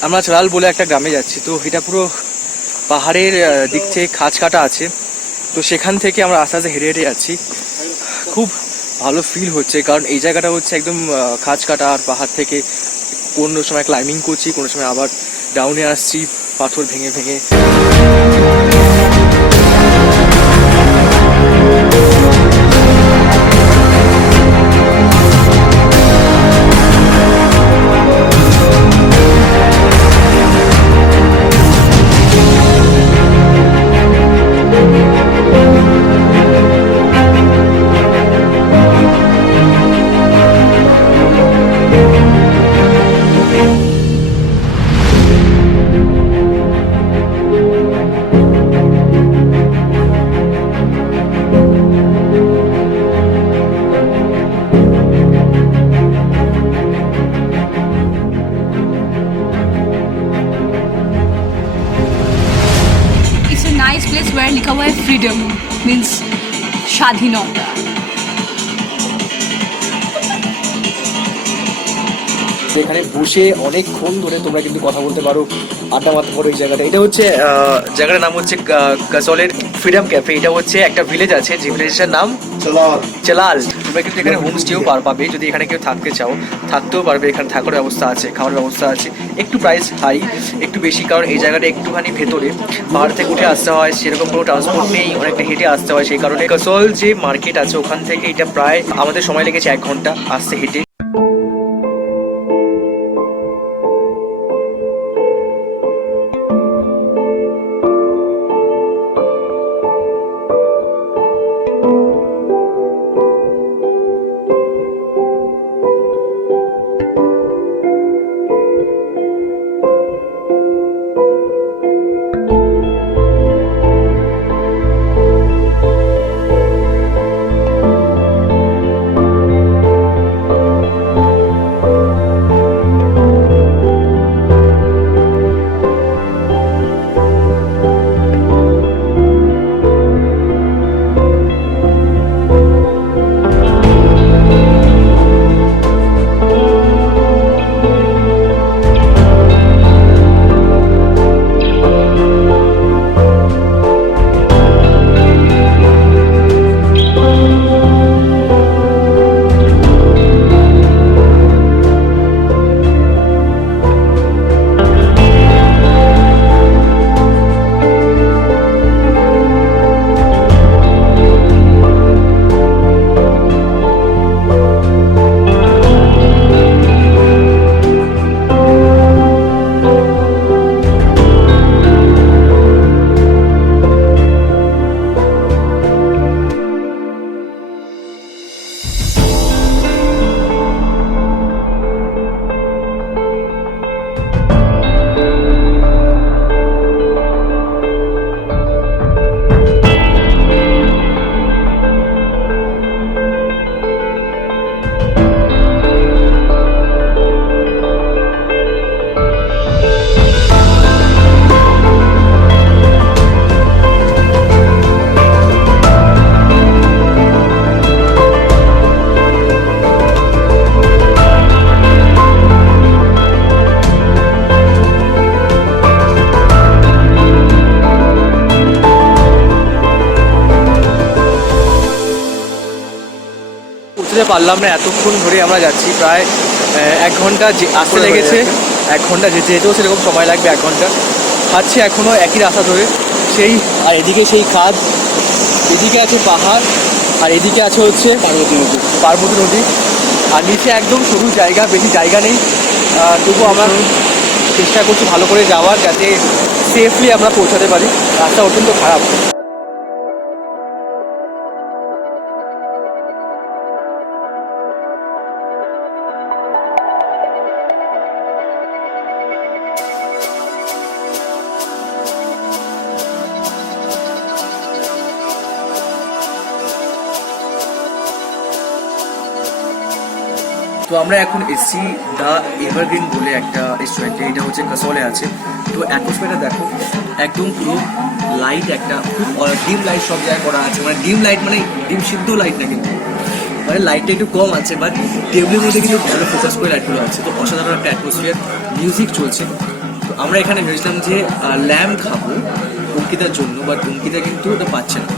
আমরা চালাল বলে একটা গ্রামে যাচ্ছি। তো এটা পুরো পাহাড়ের দিক থেকে খাঁজ কাটা আছে, তো সেখান থেকে আমরা আস্তে আস্তে হেঁটে হেঁটে যাচ্ছি। খুব ভালো ফিল হচ্ছে, কারণ এই জায়গাটা হচ্ছে একদম খাঁজ কাটা, আর পাহাড় থেকে কোনো সময় ক্লাইম্বিং করছি, কোনো সময় আবার ডাউনে আসছি পাথর ভেঙে ভেঙে। It's a nice place where लिखा हुआ है freedom means স্বাধীনতা। এখানে বসে অনেকক্ষণ ধরে তোমরা কিন্তু কথা বলতে পারো, আড্ডা মারতে পারো এই জায়গাটা। এটা হচ্ছে জায়গাটার নাম হচ্ছে কাসলের ফ্রিডম ক্যাফে। এটা হচ্ছে একটা ভিলেজ আছে, যে ভিলেজটার নাম চেলাল। তোমরা কিন্তু এখানে হোমস্টেও পাবে, যদি এখানে কেউ থাকতে চাও থাকতেও পারবে। এখানে থাকার ব্যবস্থা আছে, খাওয়ার ব্যবস্থা আছে। একটু প্রাইস হাই, একটু বেশি, কারণ এই জায়গাটা একটুখানি ভেতরে, পাহাড় থেকে উঠে আসতে হয়, সেরকম কোনো ট্রান্সপোর্ট নেই, অনেকটা হেঁটে আসতে হয়। সেই কারণে কাসল যে মার্কেট আছে ওখান থেকে এটা প্রায় আমাদের সময় লেগেছে 1 ঘন্টা আসতে হেঁটে। উঠতে পারলাম না, এতক্ষণ ধরে আমরা যাচ্ছি, প্রায় 1 ঘন্টা আসতে লেগেছে, 1 ঘন্টা যেতেও সেরকম সময় লাগবে 1 ঘন্টা। খাচ্ছি এখনও একই রাস্তা ধরে সেই, আর এদিকে সেই খাদ, এদিকে আছে পাহাড়, আর এদিকে আছে হচ্ছে পার্বতী নদী, আর নিচে একদম সরু জায়গা, বেশি জায়গা নেই। তবুও আমরা চেষ্টা করছি ভালো করে যাওয়ার, যাতে সেফলি আমরা পৌঁছাতে পারি। রাস্তা অত্যন্ত খারাপ। তো আমরা এখন এসছি দ্য এভারগ্রিন বলে একটা রেস্টুরেন্টে, এটা হচ্ছে কাসলে আছে। তো অ্যাটমসফিয়ারটা দেখো, একদম পুরো লাইট, একটা খুব ডিম লাইট সব জায়গায় করা আছে, মানে ডিম লাইট মানে ডিম সিদ্ধ লাইট না, কিন্তু মানে লাইটটা একটু কম আছে, বাট টেবিলের মধ্যে কিন্তু ভালো ফোকাস করে লাইটগুলো আছে। তো অসাধারণ একটা অ্যাটমসফিয়ার, মিউজিক চলছে। তো আমরা এখানে ভেবেছিলাম যে ল্যাম্ব খাবো অঙ্কিতার জন্য, বাট অঙ্কিতা কিন্তু ওটা পাচ্ছে না।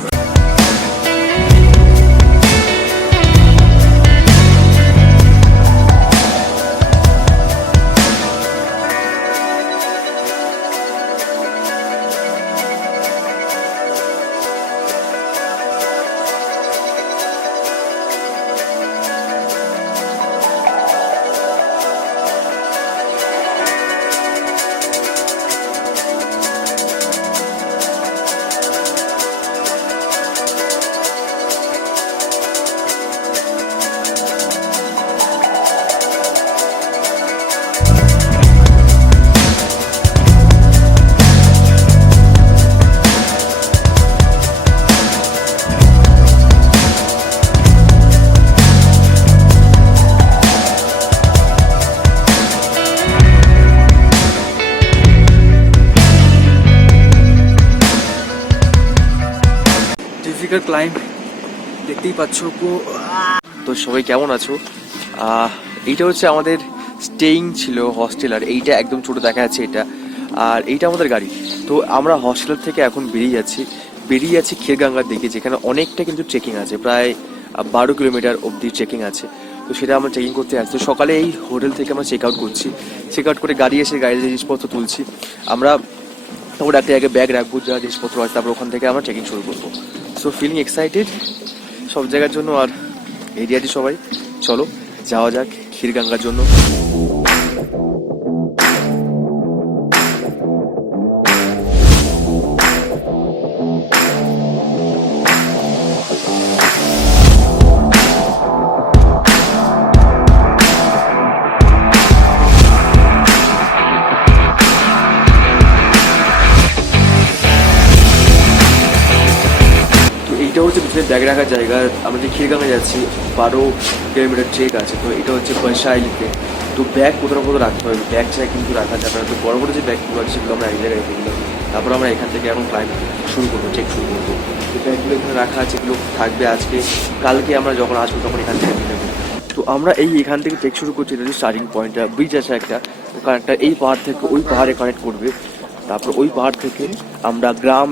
ডিফিকাল্ট ক্লাইম্ব, দেখতেই পাচ্ছ। তো সবাই কেমন আছো? এইটা হচ্ছে আমাদের স্টেইং ছিল হস্টেল, আর এইটা একদম ছোট দেখা যাচ্ছে এটা, আর এইটা আমাদের গাড়ি। তো আমরা হস্টেল থেকে এখন বেরিয়ে যাচ্ছি ক্ষীরগঙ্গার দিকে, যেখানে অনেকটা কিন্তু ট্রেকিং আছে, প্রায় 12 কিলোমিটার অবধি ট্রেকিং আছে। তো সেটা আমরা ট্রেকিং করতে আসছি। সকালে এই হোটেল থেকে আমরা চেক আউট করছি, চেক আউট করে গাড়ি এসে গাড়ির জিনিসপত্র তুলছি আমরা। তারপর একটা জায়গায় ব্যাগ রাখবো, যা জিনিসপত্র আছে, তারপর ওখান থেকে আমরা ট্রেকিং শুরু করবো। সো ফিলিং এক্সাইটেড সব জায়গার জন্য, আর এরিয়াটি সবাই চলো যাওয়া যাক ক্ষীরগঙ্গার জন্য। এটা হচ্ছে পিছনে ব্যাগ রাখার জায়গা। আমরা যে ক্ষীরগঙ্গা যাচ্ছি 12 কিলোমিটার ট্রেক আছে। তো এটা হচ্ছে বৈশালীতে। তো ব্যাগ কোথাও কোথাও রাখতে হবে, ব্যাগ ছাড়া কিন্তু রাখা যাবে না। তো বড় বড় যে ব্যাগগুলো আছে সেগুলো আমরা এক জায়গায় রেখে দিলাম। তারপর আমরা এখান থেকে এখন ক্লাইম্ব শুরু করবো, ট্রেক শুরু করবো। তো ব্যাগগুলো এখানে রাখা আছে, এগুলো থাকবে আজকে, কালকে আমরা যখন আসবো তখন এখান থেকে নিয়ে নেবো। তো আমরা এখান থেকে ট্রেক শুরু করছি। এটা হচ্ছে স্টার্টিং পয়েন্টটা, ব্রিজ আছে একটা, কারেন্টটা এই পাহাড় থেকে ওই পাহাড়ে কানেক্ট করবে। তারপর ওই পাহাড় থেকে আমরা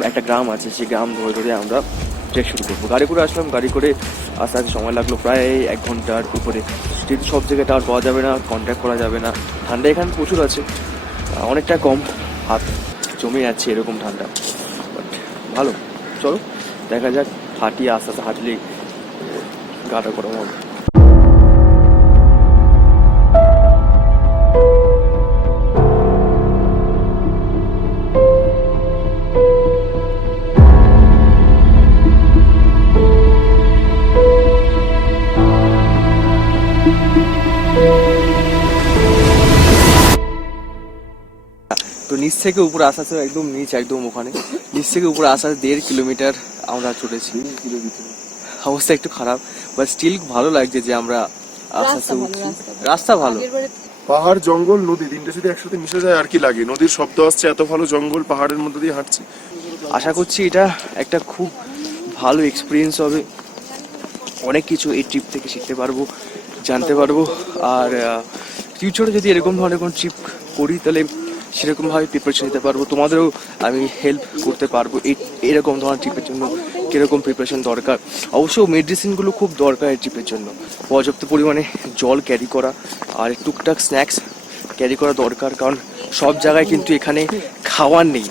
একটা গ্রাম আছে, সেই গ্রাম ধরে ধরে আমরা ট্রেক শুরু করবো। গাড়ি করে আসলাম, গাড়ি করে আস্তে আস্তে সময় লাগলো প্রায় 1 ঘন্টার উপরে। যেহেতু সব জায়গায় টাওয়ার পাওয়া যাবে না, কন্ট্যাক্ট করা যাবে না, ঠান্ডা এখানে প্রচুর আছে, অনেকটা কম, হাত জমে যাচ্ছে এরকম ঠান্ডা। বাট ভালো, চলো দেখা যাক, হাঁটিয়ে আস্তে আস্তে হাঁটলেই গাটা গরম হবে। তো নিচ থেকে উপরে আস্তে আস্তে একদম নিচ, একদম ওখানে নিচ থেকে উপরে আস্তে আস্তে 1.5 কিলোমিটার আমরা চলেছি। অবস্থা একটু খারাপ, বাট স্টিল ভালো লাগছে যে আমরা আস্তে আস্তে উঠছি। রাস্তা ভালো, পাহাড়, জঙ্গল, নদী, তিনটে যদি একসাথে মিশে যায় আর কি লাগে। নদীর শব্দ আসছে, এত ভালো জঙ্গল, পাহাড়ের মধ্যে দিয়ে হাঁটছি। আশা করছি এটা একটা খুব ভালো এক্সপিরিয়েন্স হবে। অনেক কিছু এই ট্রিপ থেকে শিখতে পারবো, জানতে পারবো। আর ফিউচারে যদি এরকম ধরনের কোনো ট্রিপ করি তাহলে সেরকমভাবে প্রিপারেশন নিতে পারবো, তোমাদেরও আমি হেল্প করতে পারবো এরকম ধরনের ট্রিপের জন্য কীরকম প্রিপারেশন দরকার। অবশ্য মেডিসিনগুলো খুব দরকার এই ট্রিপের জন্য, পর্যাপ্ত পরিমাণে জল ক্যারি করা আর টুকটাক স্ন্যাক্স ক্যারি করা দরকার, কারণ সব জায়গায় কিন্তু এখানে খাওয়ার নেই।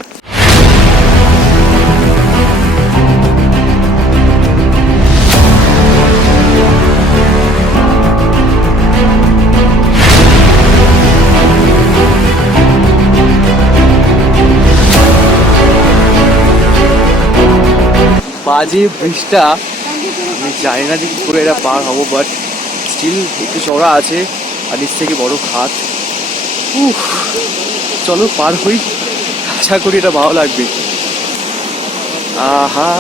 বাজে ব্রিজটা, আমি জানি না যে কী করে এটা পার হবো, বাট স্টিল একটু চড়া আছে আর নিচ থেকে বড় খাত। চলো পার হই, আশা করি এটা ভালো লাগবে। আহা,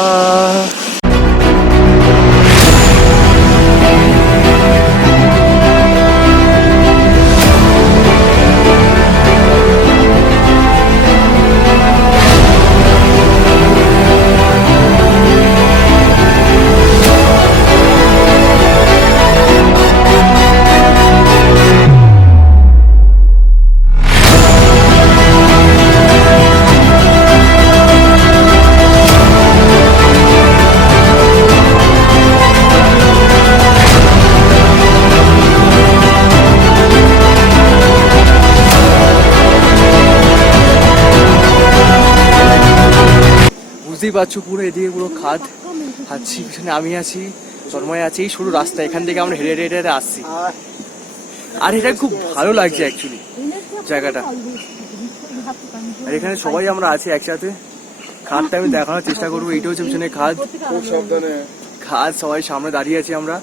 বুঝতেই পারছো পুরো এদিকে পুরো খাদ, হাঁটছি, পিছনে আমি আছি, তন্ময় আছে, এই সরু রাস্তা, এখান থেকে আমরা হেঁটে হেঁটে হেঁটে আসছি। আর এটা খুব ভালো লাগছে অ্যাকচুয়ালি জায়গাটা। আর এখানে সবাই আমরা আছি একসাথে। খাদটা আমি দেখানোর চেষ্টা করবো, এইটা হচ্ছে পিছনে খাদ, খাদ, সবাই সামনে দাঁড়িয়ে আছি আমরা।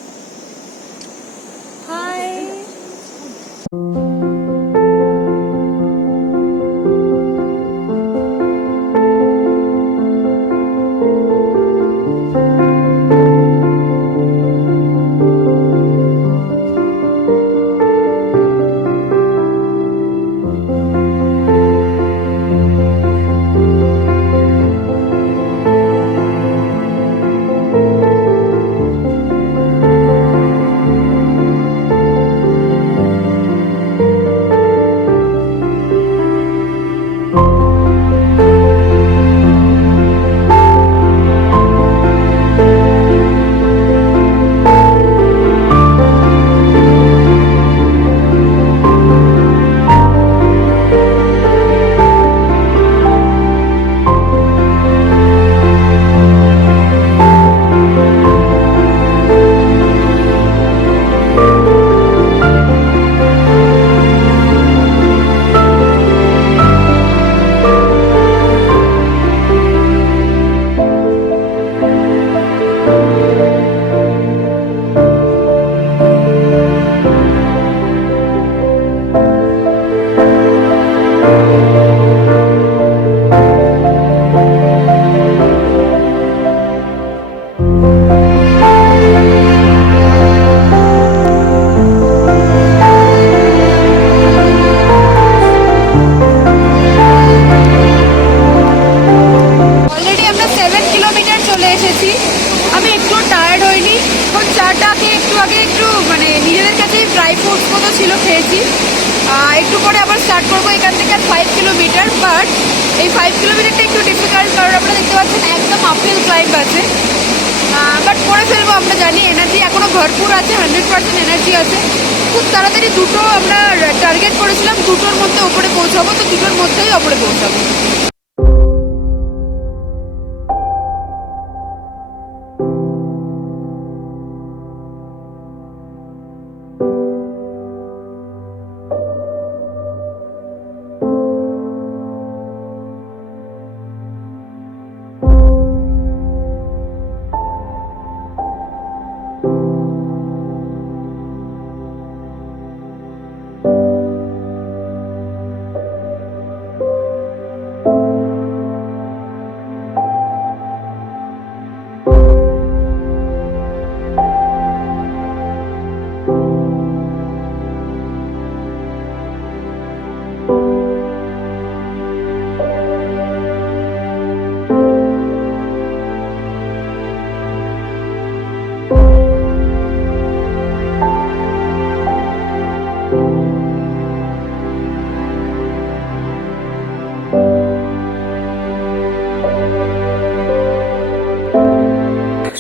কিলোমিটার, বাট এই 5 কিলোমিটারটা একটু ডিফিকাল্ট, কারণ আপনারা দেখতে পাচ্ছেন একদম আপহিল ক্লাইম্ব আছে। বাট করে ফেলবো, আমরা জানি এনার্জি এখনও ভরপুর আছে, 100% এনার্জি আছে। খুব তাড়াতাড়ি দুটো আমরা টার্গেট করেছিলাম, দুটোর মধ্যে ওপরে পৌঁছাবো, তো দুটোর মধ্যেই ওপরে পৌঁছাবো।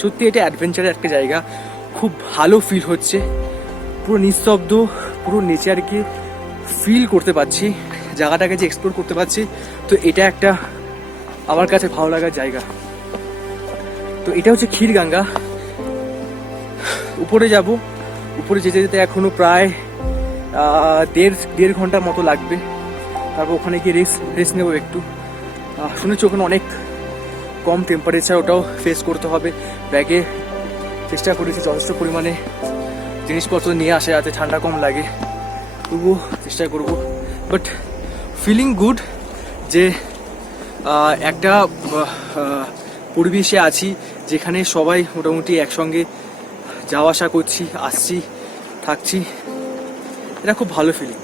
সত্যি এটা অ্যাডভেঞ্চারের একটা জায়গা, খুব ভালো ফিল হচ্ছে, পুরো নিস্তব্ধ, পুরো নেচারকে ফিল করতে পারছি, জায়গাটাকে যে এক্সপ্লোর করতে পারছি। তো এটা একটা আমার কাছে ভালো লাগার জায়গা। তো এটা হচ্ছে ক্ষীরগঙ্গা। উপরে যাব, উপরে যেতে যেতে এখনো প্রায় দেড় ঘন্টার মতো লাগবে। তারপর ওখানে গিয়ে রেস্ট নেবো একটু। শুনেছি ওখানে অনেক কম টেম্পারেচার, ওটাও ফেস করতে হবে। ব্যাগে চেষ্টা করেছি যথেষ্ট পরিমাণে জিনিসপত্র নিয়ে আসা যাতে ঠান্ডা কম লাগে, তবুও চেষ্টা করব। বাট ফিলিং গুড যে একটা পরিবেশে আছি যেখানে সবাই মোটামুটি একসঙ্গে যাওয়া আসা করছি, আসছি, থাকছি। এটা খুব ভালো ফিলিং।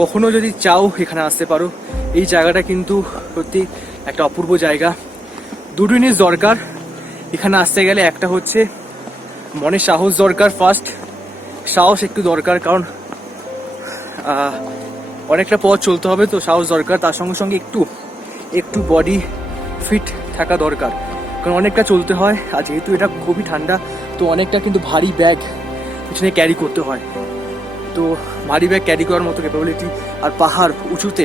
কখনো যদি চাও এখানে আসতে পারো। এই জায়গাটা কিন্তু সত্যি একটা অপূর্ব জায়গা। দুটো জিনিস দরকার এখানে আসতে গেলে। একটা হচ্ছে মনে সাহস দরকার, ফার্স্ট সাহস একটু দরকার, কারণ অনেকটা পথ চলতে হবে, তো সাহস দরকার। তার সঙ্গে সঙ্গে একটু বডি ফিট থাকা দরকার, কারণ অনেকটা চলতে হয়। আর যেহেতু এটা খুবই ঠান্ডা, তো অনেকটা কিন্তু ভারী ব্যাগ পিছনে ক্যারি করতে হয়। তো ভারী ব্যাগ ক্যারি করার মতো ক্যাপাবিলিটি আর পাহাড় উঁচুতে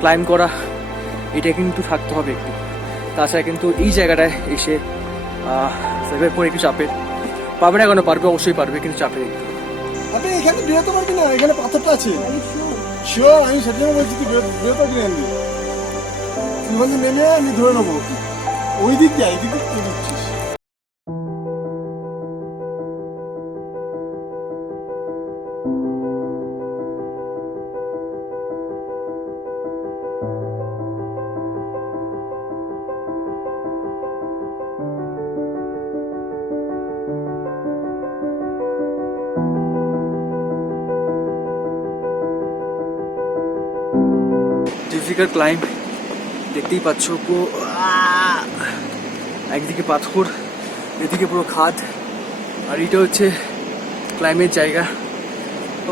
ক্লাইম্ব করা, এটা কিন্তু থাকতে হবে একটু। তাছাড়া কিন্তু এই জায়গাটায় এসে সার্ভাইভ করে একটু চাপের। পারবে না কেন, পারবে, অবশ্যই পারবে, কিন্তু চাপের একটু। আপনি এখানে বেরোতে পারবি না, এখানে পাথরটা আছে। শিওর, আমি সেটা বলছি তুই বেরোতে পারবি না। তুই বলছি নেমে আমি ধরে নেবো। ওই দিক দিয়ে এই দিক দিয়ে তুই দিচ্ছিস। ডিফিকাল্ট ক্লাইম্ব, দেখতেই পাচ্ছ। পুরো একদিকে পাথর, এদিকে পুরো খাদ, আর এটা হচ্ছে ক্লাইম্বের জায়গা।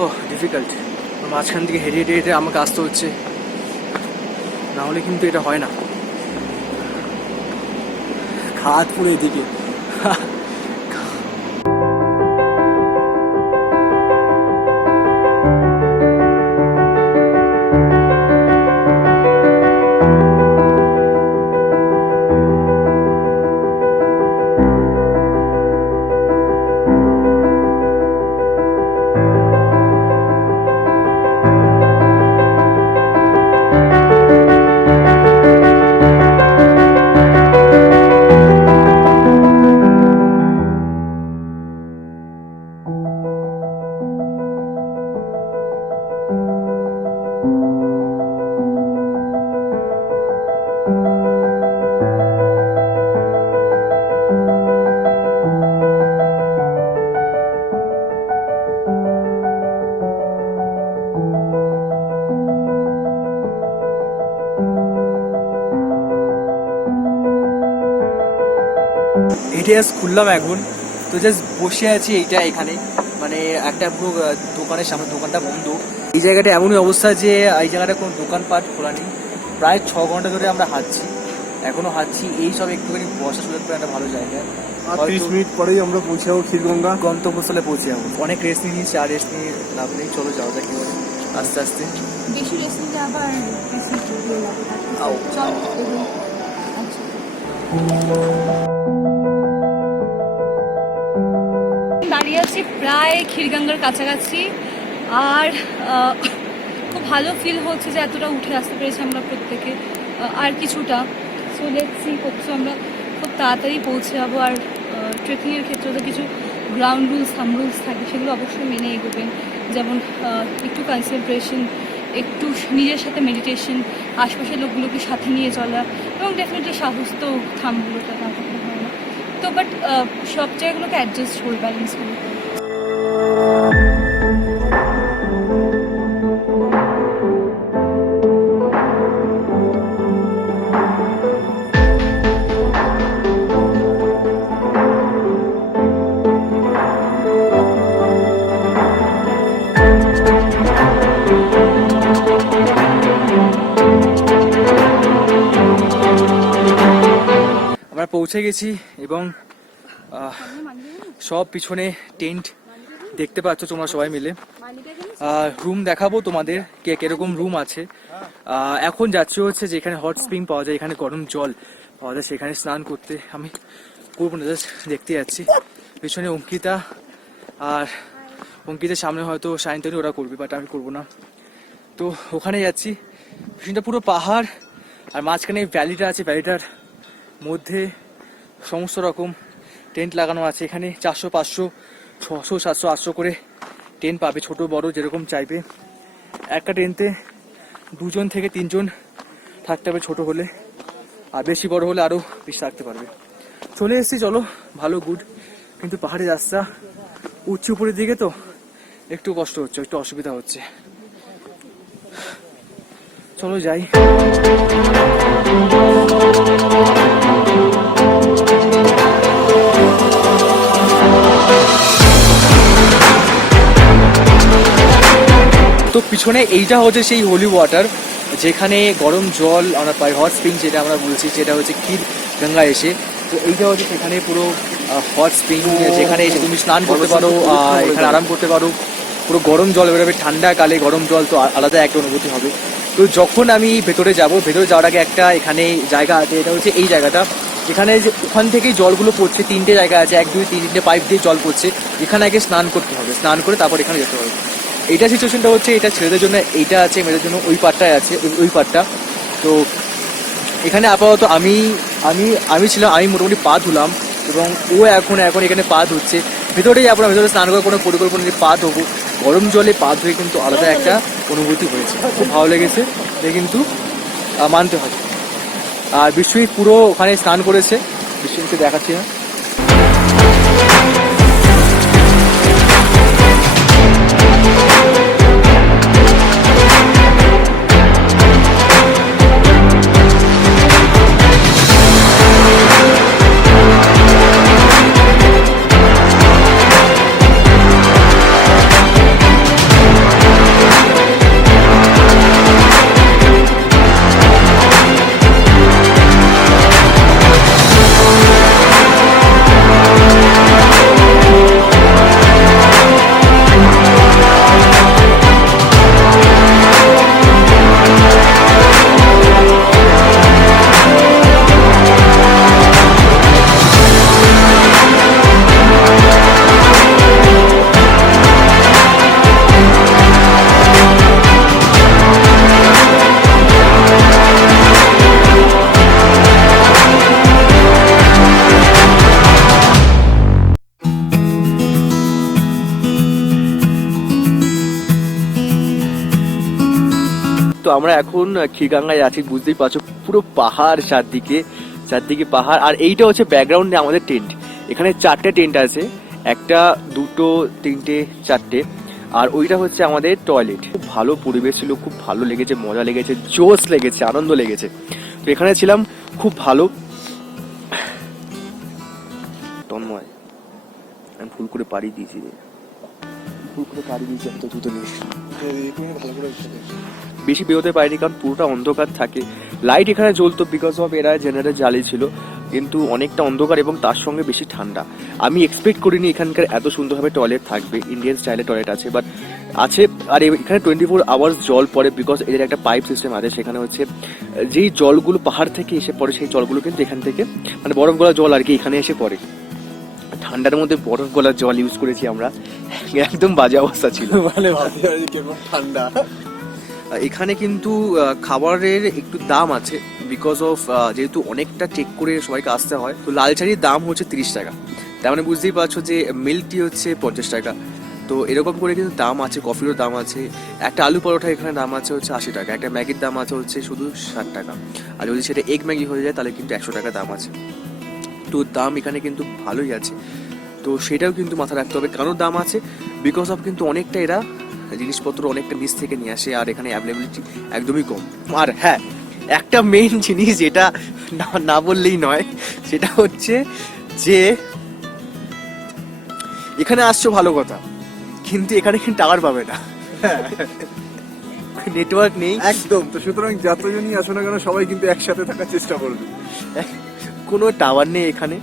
ও ডিফিকাল্ট। মাঝখান থেকে হেঁটে হেঁটে হেঁটে আমাকে আসতে হচ্ছে, না হলে কিন্তু এটা হয় না। খাদ পুরো এদিকে। এটা জাস্ট খুললাম এখন, তো জাস্ট বসে আছি এখানে, মানে একটা পুরো দোকানের সামনে, দোকানটা বন্ধ। এই জায়গাটা এমনই অবস্থা যে এই জায়গাটা কোনো দোকানপাট খোলা নেই, প্রায় 6 ঘন্টা ধরে আমরা হাঁটছি, এখনো হাঁটছি। এই সব একটুখানি বসা সুযোগ করে একটা ভালো জায়গা। আর 30 মিনিট পরেই আমরা পৌঁছে যাবো ক্ষীরগঙ্গা। গন্তব্যস্থলে পৌঁছে যাবো। অনেক রেস্ট নিয়ে নিয়েছি, আর রেস্ট নিয়ে লাভ নেই। চলো যাওয়া যাক এবারে আস্তে আস্তে। বেশি রেস্ট নিতে আবার আও, চল দাঁড়িয়ে আছি প্রায় ক্ষীরগঙ্গার কাছাকাছি। আর খুব ভালো ফিল হচ্ছে যে এতটা উঠে আসতে পেরেছি আমরা প্রত্যেকে। আর কিছুটা চলেছি করছি, আমরা খুব তাড়াতাড়ি পৌঁছে যাবো। আর ট্রেকিংয়ের ক্ষেত্রে তো কিছু গ্রাউন্ড রুলস, থাম রুলস থাকে, সেগুলো অবশ্যই মেনে এগোবেন। যেমন একটু কনসেন্ট্রেশন, একটু নিজের সাথে মেডিটেশন, আশপাশের লোকগুলোকে সাথে নিয়ে চলা, এবং ডেফিনেটলি সাহস তো থামগুলোটা না থাকলে হয় না। তো বাট সব জায়গাগুলোকে অ্যাডজাস্ট করে, ব্যালেন্স করে। আমরা পৌঁছে গেছি এবং সব পিছনে টেন্ট দেখতে পাচ্ছ তোমরা সবাই মিলে। রুম দেখাবো তোমাদের কে কিরকম রুম আছে। এখন যাচ্ছি হচ্ছে যেখানে হট স্প্রিং পাওয়া যায়, এখানে গরম জল পাওয়া যায়, সেখানে স্নান করতে। আমি করবো না, জাস্ট দেখতে যাচ্ছি। পিছনে অঙ্কিতা, আর অঙ্কিতার সামনে হয়তো সায়ন্তনী, ওরা করবে, বাট আমি করবো না। তো ওখানে যাচ্ছি। পিছনটা পুরো পাহাড়, আর মাঝখানে ভ্যালিটা আছে। ভ্যালিটার মধ্যে সমস্ত রকম টেন্ট লাগানো আছে। এখানে 400, 500, 600, 700, 800 করে টেন্ট পাবে, ছোট বড় যেরকম চাইবে। একটা টেন্টে 2 জন থেকে 3 জন থাকতে হবে ছোট হলে, আর বেশি বড় হলে আরও বেশি থাকতে পারবে। চলে এসেছি, চলো, ভালো গুড। কিন্তু পাহাড়ের রাস্তা উচ্চ উপরের দিকে তো একটু কষ্ট হচ্ছে, একটু অসুবিধা হচ্ছে। চলো যাই। তো পিছনে এইটা হচ্ছে সেই হোলি ওয়াটার, যেখানে গরম জল আমরা পাই, হট স্প্রিং যেটা আমরা বলছি, যেটা হচ্ছে ক্ষীরগঙ্গা এসে। তো এইটা হচ্ছে সেখানে পুরো হট স্প্রিং, যেখানে এসে তুমি স্নান করতে পারো, এখানে আরাম করতে পারো। পুরো গরম জল বেরোবে, ঠান্ডাকালে গরম জল তো আলাদা একটা অনুভূতি হবে। তো যখন আমি ভেতরে যাওয়ার আগে একটা এখানে জায়গা আছে, এটা হচ্ছে এই জায়গাটা, এখানে যে ওখান থেকেই জলগুলো পড়ছে। 3টে জায়গা আছে, 1, 2, 3 পাইপ দিয়ে জল পড়ছে। এখানে আগে স্নান করতে হবে, স্নান করে তারপর এখানে যেতে হবে। এইটা সিচুয়েশনটা হচ্ছে, এটা ছেলেদের জন্য এইটা আছে, মেয়েদের জন্য ওই পার্টটায় আছে, ওই পার্টটা। তো এখানে আপাতত আমি ছিলাম, আমি মোটামুটি পা ধুলাম, এবং ও এখন এখানে পা ধুচ্ছে। ভেতরে যাবো না, ভেতরে স্নান করার কোনো পরিকল্পনা নেই, পা ধোবো। গরম জলে পা ধুয়ে কিন্তু আলাদা একটা অনুভূতি হয়েছে, খুব ভালো লেগেছে। এটা কিন্তু মানতে হবে। আর বিশ্বজিৎ পুরো ওখানে স্নান করেছে, বিশ্বজিৎকে দেখাচ্ছি না। তো আমরা এখন ক্ষীরগঙ্গায় আছি, বুঝতেই পারছো, পুরো পাহাড়, চারদিকে পাহাড়। আর এইটা হচ্ছে ব্যাকগ্রাউন্ডে আমাদের টেন্ট। এখানে 4টে টেন্ট আছে, 1, 2, 3, 4টে। আর ওইটা হচ্ছে আমাদের টয়লেট। খুব ভালো পরিবেশ ছিল, খুব ভালো লেগেছে, মজা লেগেছে, জোশ লেগেছে, আনন্দ লেগেছে। তো এখানে ছিলাম, খুব ভালো। তন্ময়, আমি ভুল করে পাড়ি দিয়েছি আমি তো জুতো নিয়ে ভালো করে বেশি বেরোতে পারিনি কারণ পুরোটা অন্ধকার থাকে। লাইট এখানে জ্বলতো বিকজ অফ এরা জেনারেটর জ্বালিয়েছিল, কিন্তু অনেকটা অন্ধকার এবং তার সঙ্গে বেশি ঠান্ডা। আমি এক্সপেক্ট করিনি এখানকার এত সুন্দরভাবে টয়লেট থাকবে। ইন্ডিয়ান স্টাইলে টয়লেট আছে, বাট আছে। আর এখানে 24 আওয়ার্স জল পড়ে বিকজ এদের একটা পাইপ সিস্টেম আছে। সেখানে হচ্ছে যেই জলগুলো পাহাড় থেকে এসে পড়ে সেই জলগুলো কিন্তু এখান থেকে মানে বরফ গলা জল আর কি এখানে এসে পড়ে। ঠান্ডার মধ্যে বরফ গলার জল ইউজ করেছি আমরা, একদম বাজে অবস্থা ছিল। মানে ভাবতে পারি কেমন ঠান্ডা। এখানে কিন্তু খাবারের একটু দাম আছে বিকজ অফ যেহেতু অনেকটা চেক করে সবাইকে আসতে হয়। তো লাল চারির দাম হচ্ছে 30 টাকা, তার মানে বুঝতেই পারছো যে মিল্ক টি হচ্ছে 50 টাকা। তো এরকম করে কিন্তু দাম আছে। কফিরও দাম আছে। একটা আলু পরোটা এখানে দাম আছে হচ্ছে 80 টাকা। একটা ম্যাগির দাম আছে হচ্ছে শুধু 60 টাকা। আর যদি সেটা এগ ম্যাগি হয়ে যায় তাহলে কিন্তু 100 টাকা দাম আছে। তো দাম এখানে কিন্তু ভালোই আছে। তো সেটাও কিন্তু মাথায় রাখতে হবে কেন দাম আছে, বিকজ অফ কিন্তু অনেকটা এরা জিনিসপত্র অনেকটা নিচ থেকে নিয়ে আসে আর এখানে অ্যাভেলেবিলিটি একদমই কম। আর হ্যাঁ, একটা মেইন জিনিস যেটা না বললেই নয়, সেটা হচ্ছে যে এখানে আসছো ভালো কথা, কিন্তু এখানে কিন্তু টাওয়ার পাবে না, নেটওয়ার্ক নেই একদম। তো সুতরাং যতজনই আসো না কেন সবাই কিন্তু একসাথে থাকার চেষ্টা করবে। কোনো টাওয়ার নেই এখানে।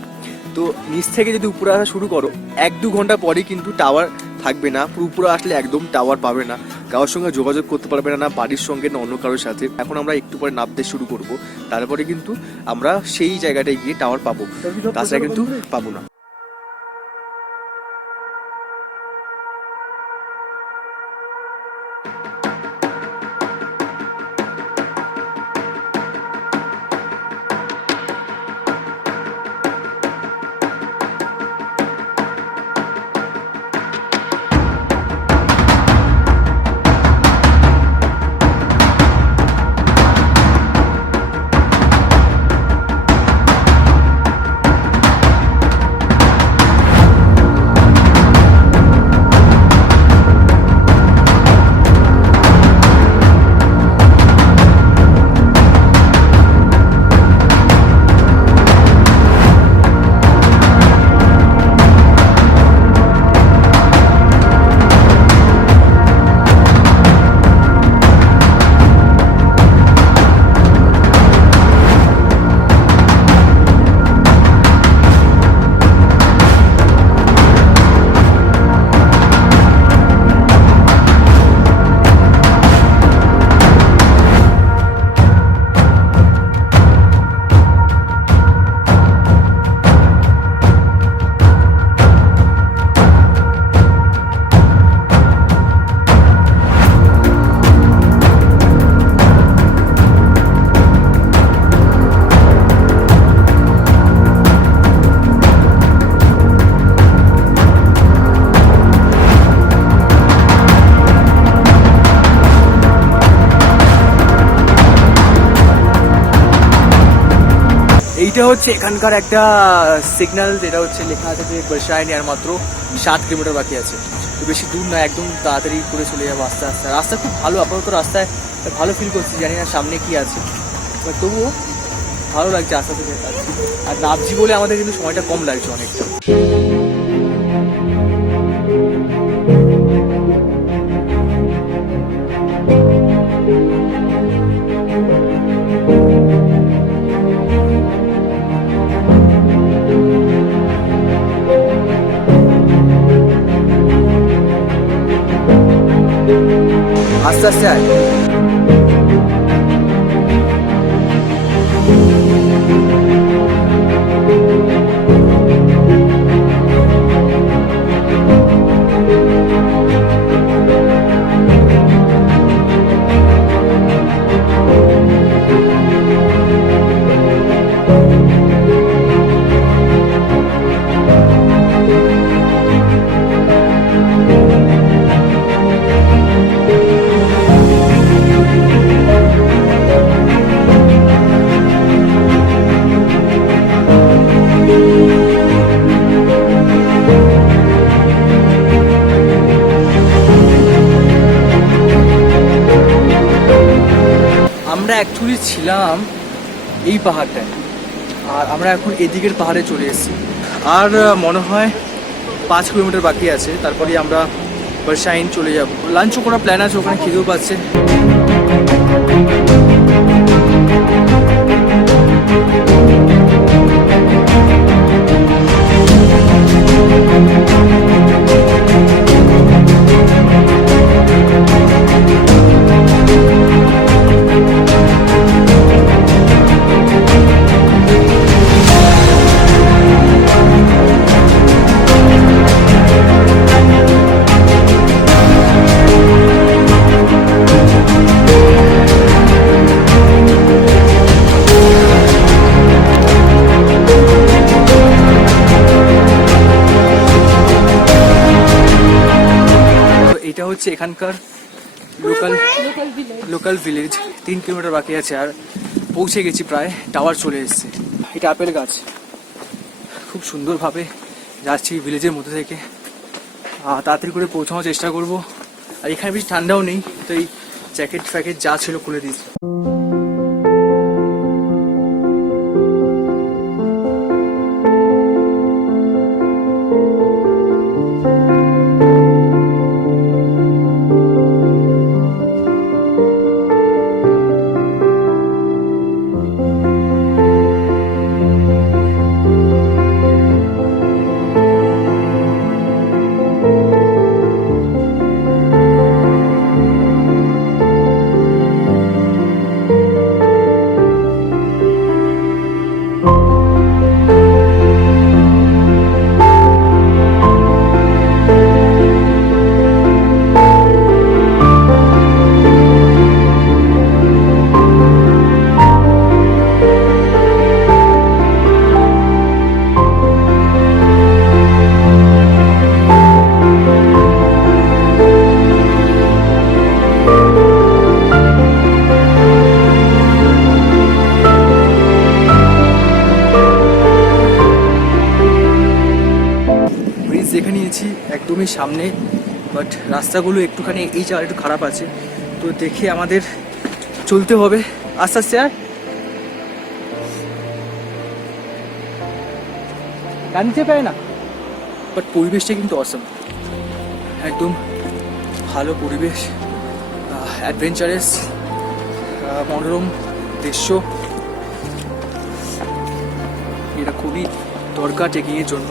তো নিচ থেকে যদি উপরে আসা শুরু করো 1-2 ঘন্টা পরে কিন্তু টাওয়ার থাকবে না। উপরে আসলে একদম টাওয়ার পাবে না, কারোর সঙ্গে যোগাযোগ করতে পারবে না, না বাড়ির সঙ্গে না অন্য কারোর সাথে। এখন আমরা একটু পরে নামতে শুরু করব, তারপরে কিন্তু আমরা সেই জায়গাটায় গিয়ে টাওয়ার পাবো, তাছাড়া কিন্তু পাবো না। এইটা হচ্ছে এখানকার একটা সিগন্যাল, যেটা হচ্ছে লেখা আছে যে বর্ষায়নি আর মাত্র 7 কিলোমিটার বাকি আছে। তো বেশি দূর না, একদম তাড়াতাড়ি করে চলে যাবো আস্তে আস্তে। রাস্তা খুব ভালো, আপাতত রাস্তায় ভালো ফিল করছি, জানি না সামনে কি আছে, বাট তবুও ভালো লাগছে আস্তে আস্তে যাচ্ছি। আর নামছি বলে আমাদের কিন্তু সময়টা কম লাগছে অনেকটা। আস্তে আস্তে আয়। আমরা অ্যাকচুয়ালি ছিলাম এই পাহাড়টায়, আর আমরা এখন এদিকের পাহাড়ে চলে এসেছি। আর মনে হয় 5 কিলোমিটার বাকি আছে, তারপরে আমরা বর্ষাইন চলে যাব। লাঞ্চও করার প্ল্যান আছে, ওখানে খিদেও পাচ্ছে। এটা হচ্ছে এখানকার লোকাল ভিলেজ। 3 কিলোমিটার বাকি আছে আর পৌঁছে গেছি, প্রায় টাওয়ার চলে এসেছে। এটা আপেল গাছ, খুব সুন্দরভাবে যাচ্ছি ভিলেজের মধ্যে থেকে। তাড়াতাড়ি করে পৌঁছানোর চেষ্টা করব। আর এখানে বেশি ঠান্ডাও নেই, তো এই জ্যাকেট ফ্যাকেট যা ছিল খুলে দিয়েছি। দেখে নিয়েছি একদমই সামনে, বাট রাস্তাগুলো একটুখানি এই জায়গাটা একটু খারাপ আছে, তো দেখে আমাদের চলতে হবে আস্তে আস্তে। আর জানতে পারে না, বাট পরিবেশটা কিন্তু অসম, একদম ভালো পরিবেশ, অ্যাডভেঞ্চারাস, মনোরম দৃশ্য। এটা খুবই দরকার ট্রেকিংয়ের জন্য।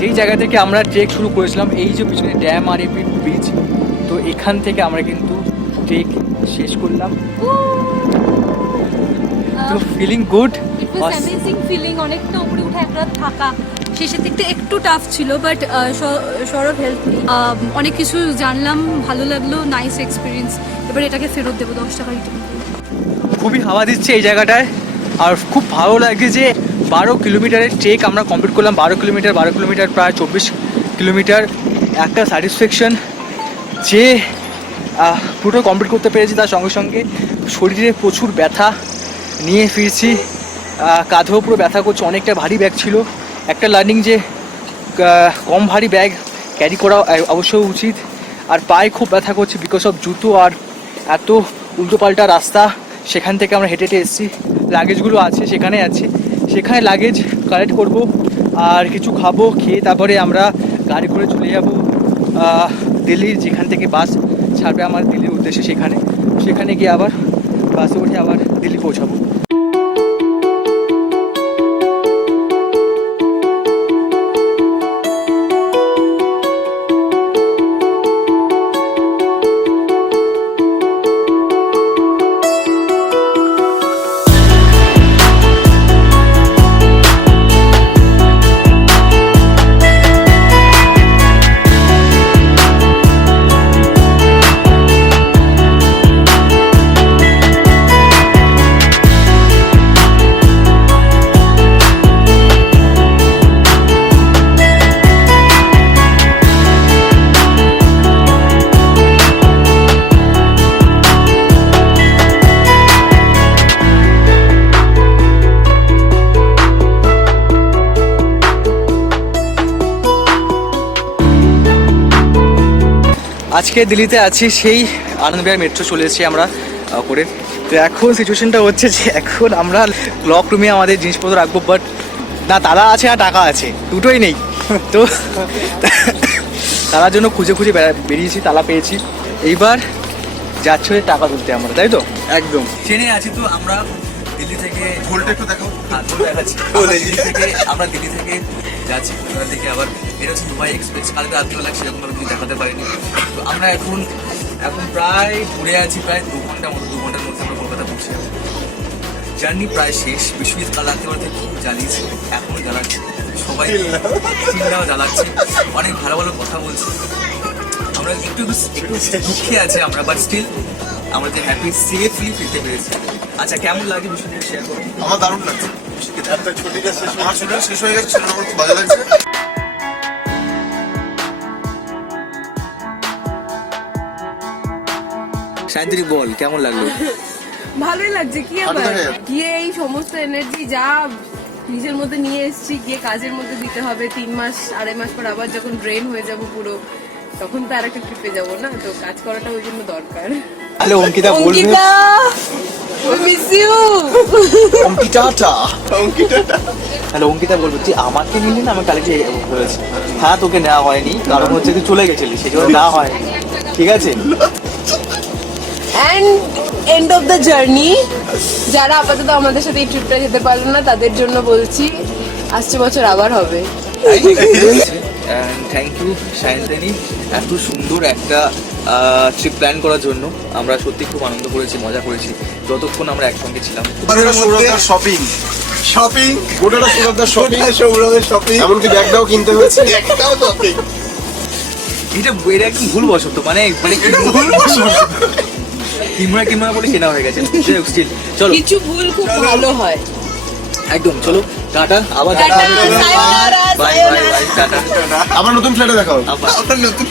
যেই জায়গা থেকে আমরা ট্রেক শুরু করেছিলাম, এই যে পিছনে ড্যাম আর এপি বিচ, তো এখান থেকে আমরা কিন্তু ট্রেক শেষ করলাম। তো feeling good, it was amazing feeling. অনেকটা উপরে উঠে এক রাত থাকা, শেষের দিকটা একটু টাফ ছিল, বাট সৌরভ হেল্প মি। অনেক কিছু জানলাম, ভালো লাগলো, নাইস এক্সপিরিয়েন্স। এবার এটাকে ফেরত দেবো 10 টাকা রিটার্ন। খুবই হাওয়া দিচ্ছে এই জায়গাটায়, আর খুব ভালো লাগে যে 12 কিলোমিটারের ট্রেক আমরা কমপ্লিট করলাম। 12 কিলোমিটার প্রায় 24 কিলোমিটার। একটা স্যাটিসফ্যাকশন যে পুরো কমপ্লিট করতে পেরেছি, তার সঙ্গে সঙ্গে শরীরে প্রচুর ব্যথা নিয়ে ফিরছি, কাঁধেও পুরো ব্যথা করছে, অনেকটা ভারী ব্যাগ ছিল। একটা লার্নিং যে কম ভারী ব্যাগ ক্যারি করা অবশ্যই উচিত। আর পায়ে খুব ব্যথা করছে বিকজ অফ জুতো আর এত উল্টোপাল্টা রাস্তা, সেখান থেকে আমরা হেঁটে হেঁটে এসেছি। লাগেজগুলো আছে সেখানে আছে, সেখানে লাগেজ কালেক্ট করব আর কিছু খাবো, খেয়ে তারপরে আমরা গাড়ি করে চলে যাব দিল্লির, যেখান থেকে বাস ছাড়বে আমার দিল্লির উদ্দেশ্যে। সেখানে গিয়ে আবার বাসে উঠে আবার দিল্লি পৌঁছাবো। আজকে দিল্লিতে আছি, সেই আনন্দ বিহার মেট্রো চলে এসেছি আমরা করে। তো এখন সিচুয়েশনটা হচ্ছে যে এখন আমরা ক্লক রুমে আমাদের জিনিসপত্র রাখবো, বাট না তালা আছে না টাকা আছে, দুটোই নেই। তো তালার জন্য খুঁজে খুঁজে বেরিয়েছি, তালা পেয়েছি। এইবার যাচ্ছে হচ্ছে টাকা তুলতে আমরা, তাই তো? একদম ট্রেনে আছি তো আমরা দিল্লি থেকে। ভোল্টটা একটু দেখাও। দেখাচ্ছি আমরা দিল্লি থেকে যাচ্ছি কলকাতা থেকে। আবার এটা হচ্ছে মুম্বাই এক্সপ্রেস। কালকে রাত্রিবেলা সেরকমভাবে কিছু দেখাতে পারিনি। তো আমরা এখন প্রায় ঘুরে আছি প্রায় 2 ঘন্টার মধ্যে আমরা কলকাতা পৌঁছে যাবো। জার্নি প্রায় শেষ। বিশ্বজিৎ কাল রাত্রিবেলা থেকে খুব জ্বালিয়েছে, এখনও জ্বালাচ্ছে, সবাই চিন্তাও জ্বালাচ্ছে, অনেক ভালো ভালো কথা বলছে। আমরা একটু দুঃখে আছে আমরা, বাট স্টিল আমরা যে হ্যাপি সেফলি ফিরতে পেরেছি। আচ্ছা, কেমন লাগে বিশ্বজিৎ শেয়ার করো? আমার দারুণ লাগছে। আমার ছুটিটা শেষ হয়ে গেছে, সেটা আমার খুব ভালো লাগছে। সায়ন্তিনী বল, কেমন লাগলো? ভালোই লাগছে। কি আবার ভালো লাগে। গিয়ে এই সমস্ত এনার্জি যা নিজের মধ্যে নিয়ে এসেছি, গিয়ে কাজের মধ্যে দিতে হবে। 3 মাস 2.5 মাস পর আবার যখন ড্রেন হয়ে যাব পুরো, তখন তো আর একটা ট্রিপে যাবো না, তো কাজ করাটা ওই জন্য দরকার। হ্যালো অঙ্কিতা, বলবে? Ankita, we miss you. অঙ্কিতাটা হ্যালো অঙ্কিতা বলবে, তুই আমাকে নিলি না? আমি কালকে বলেছি হ্যাঁ তোকে নেওয়া হয়নি, কারণ হচ্ছে তুই চলে গেছিলি, সেই জন্য নেওয়া হয়নি। ঠিক আছে, And end of the journey, যারা আপাতত আমাদের সাথে এই ট্রিপটা যেতে পারলো না তাদের জন্য বলছি আসছে বছর আবার হবে। থ্যাংক ইউ সায়ন্তিনী, এত সুন্দর একটা ট্রিপ প্ল্যান করার জন্য। আমরা সত্যি খুব আনন্দ করেছি, মজা করেছি যতক্ষণ আমরা একসঙ্গে ছিলাম। শপিং গোটাটা সৌরভের শপিং, এমনকি ব্যাগটাও কিনতে হয়েছে। এটা একদম ভুল বসত, মানে কিমরা বলে কেনা হয়ে গেছে। স্টিল চলো, কিছু ভুল খুব ভালো হয়। একদম চলো, টাটা, আবার দেখা হবে। বাই বাই বাই, টাটা, আবার নতুন ফ্ল্যাটে দেখা হবে। আবার নতুন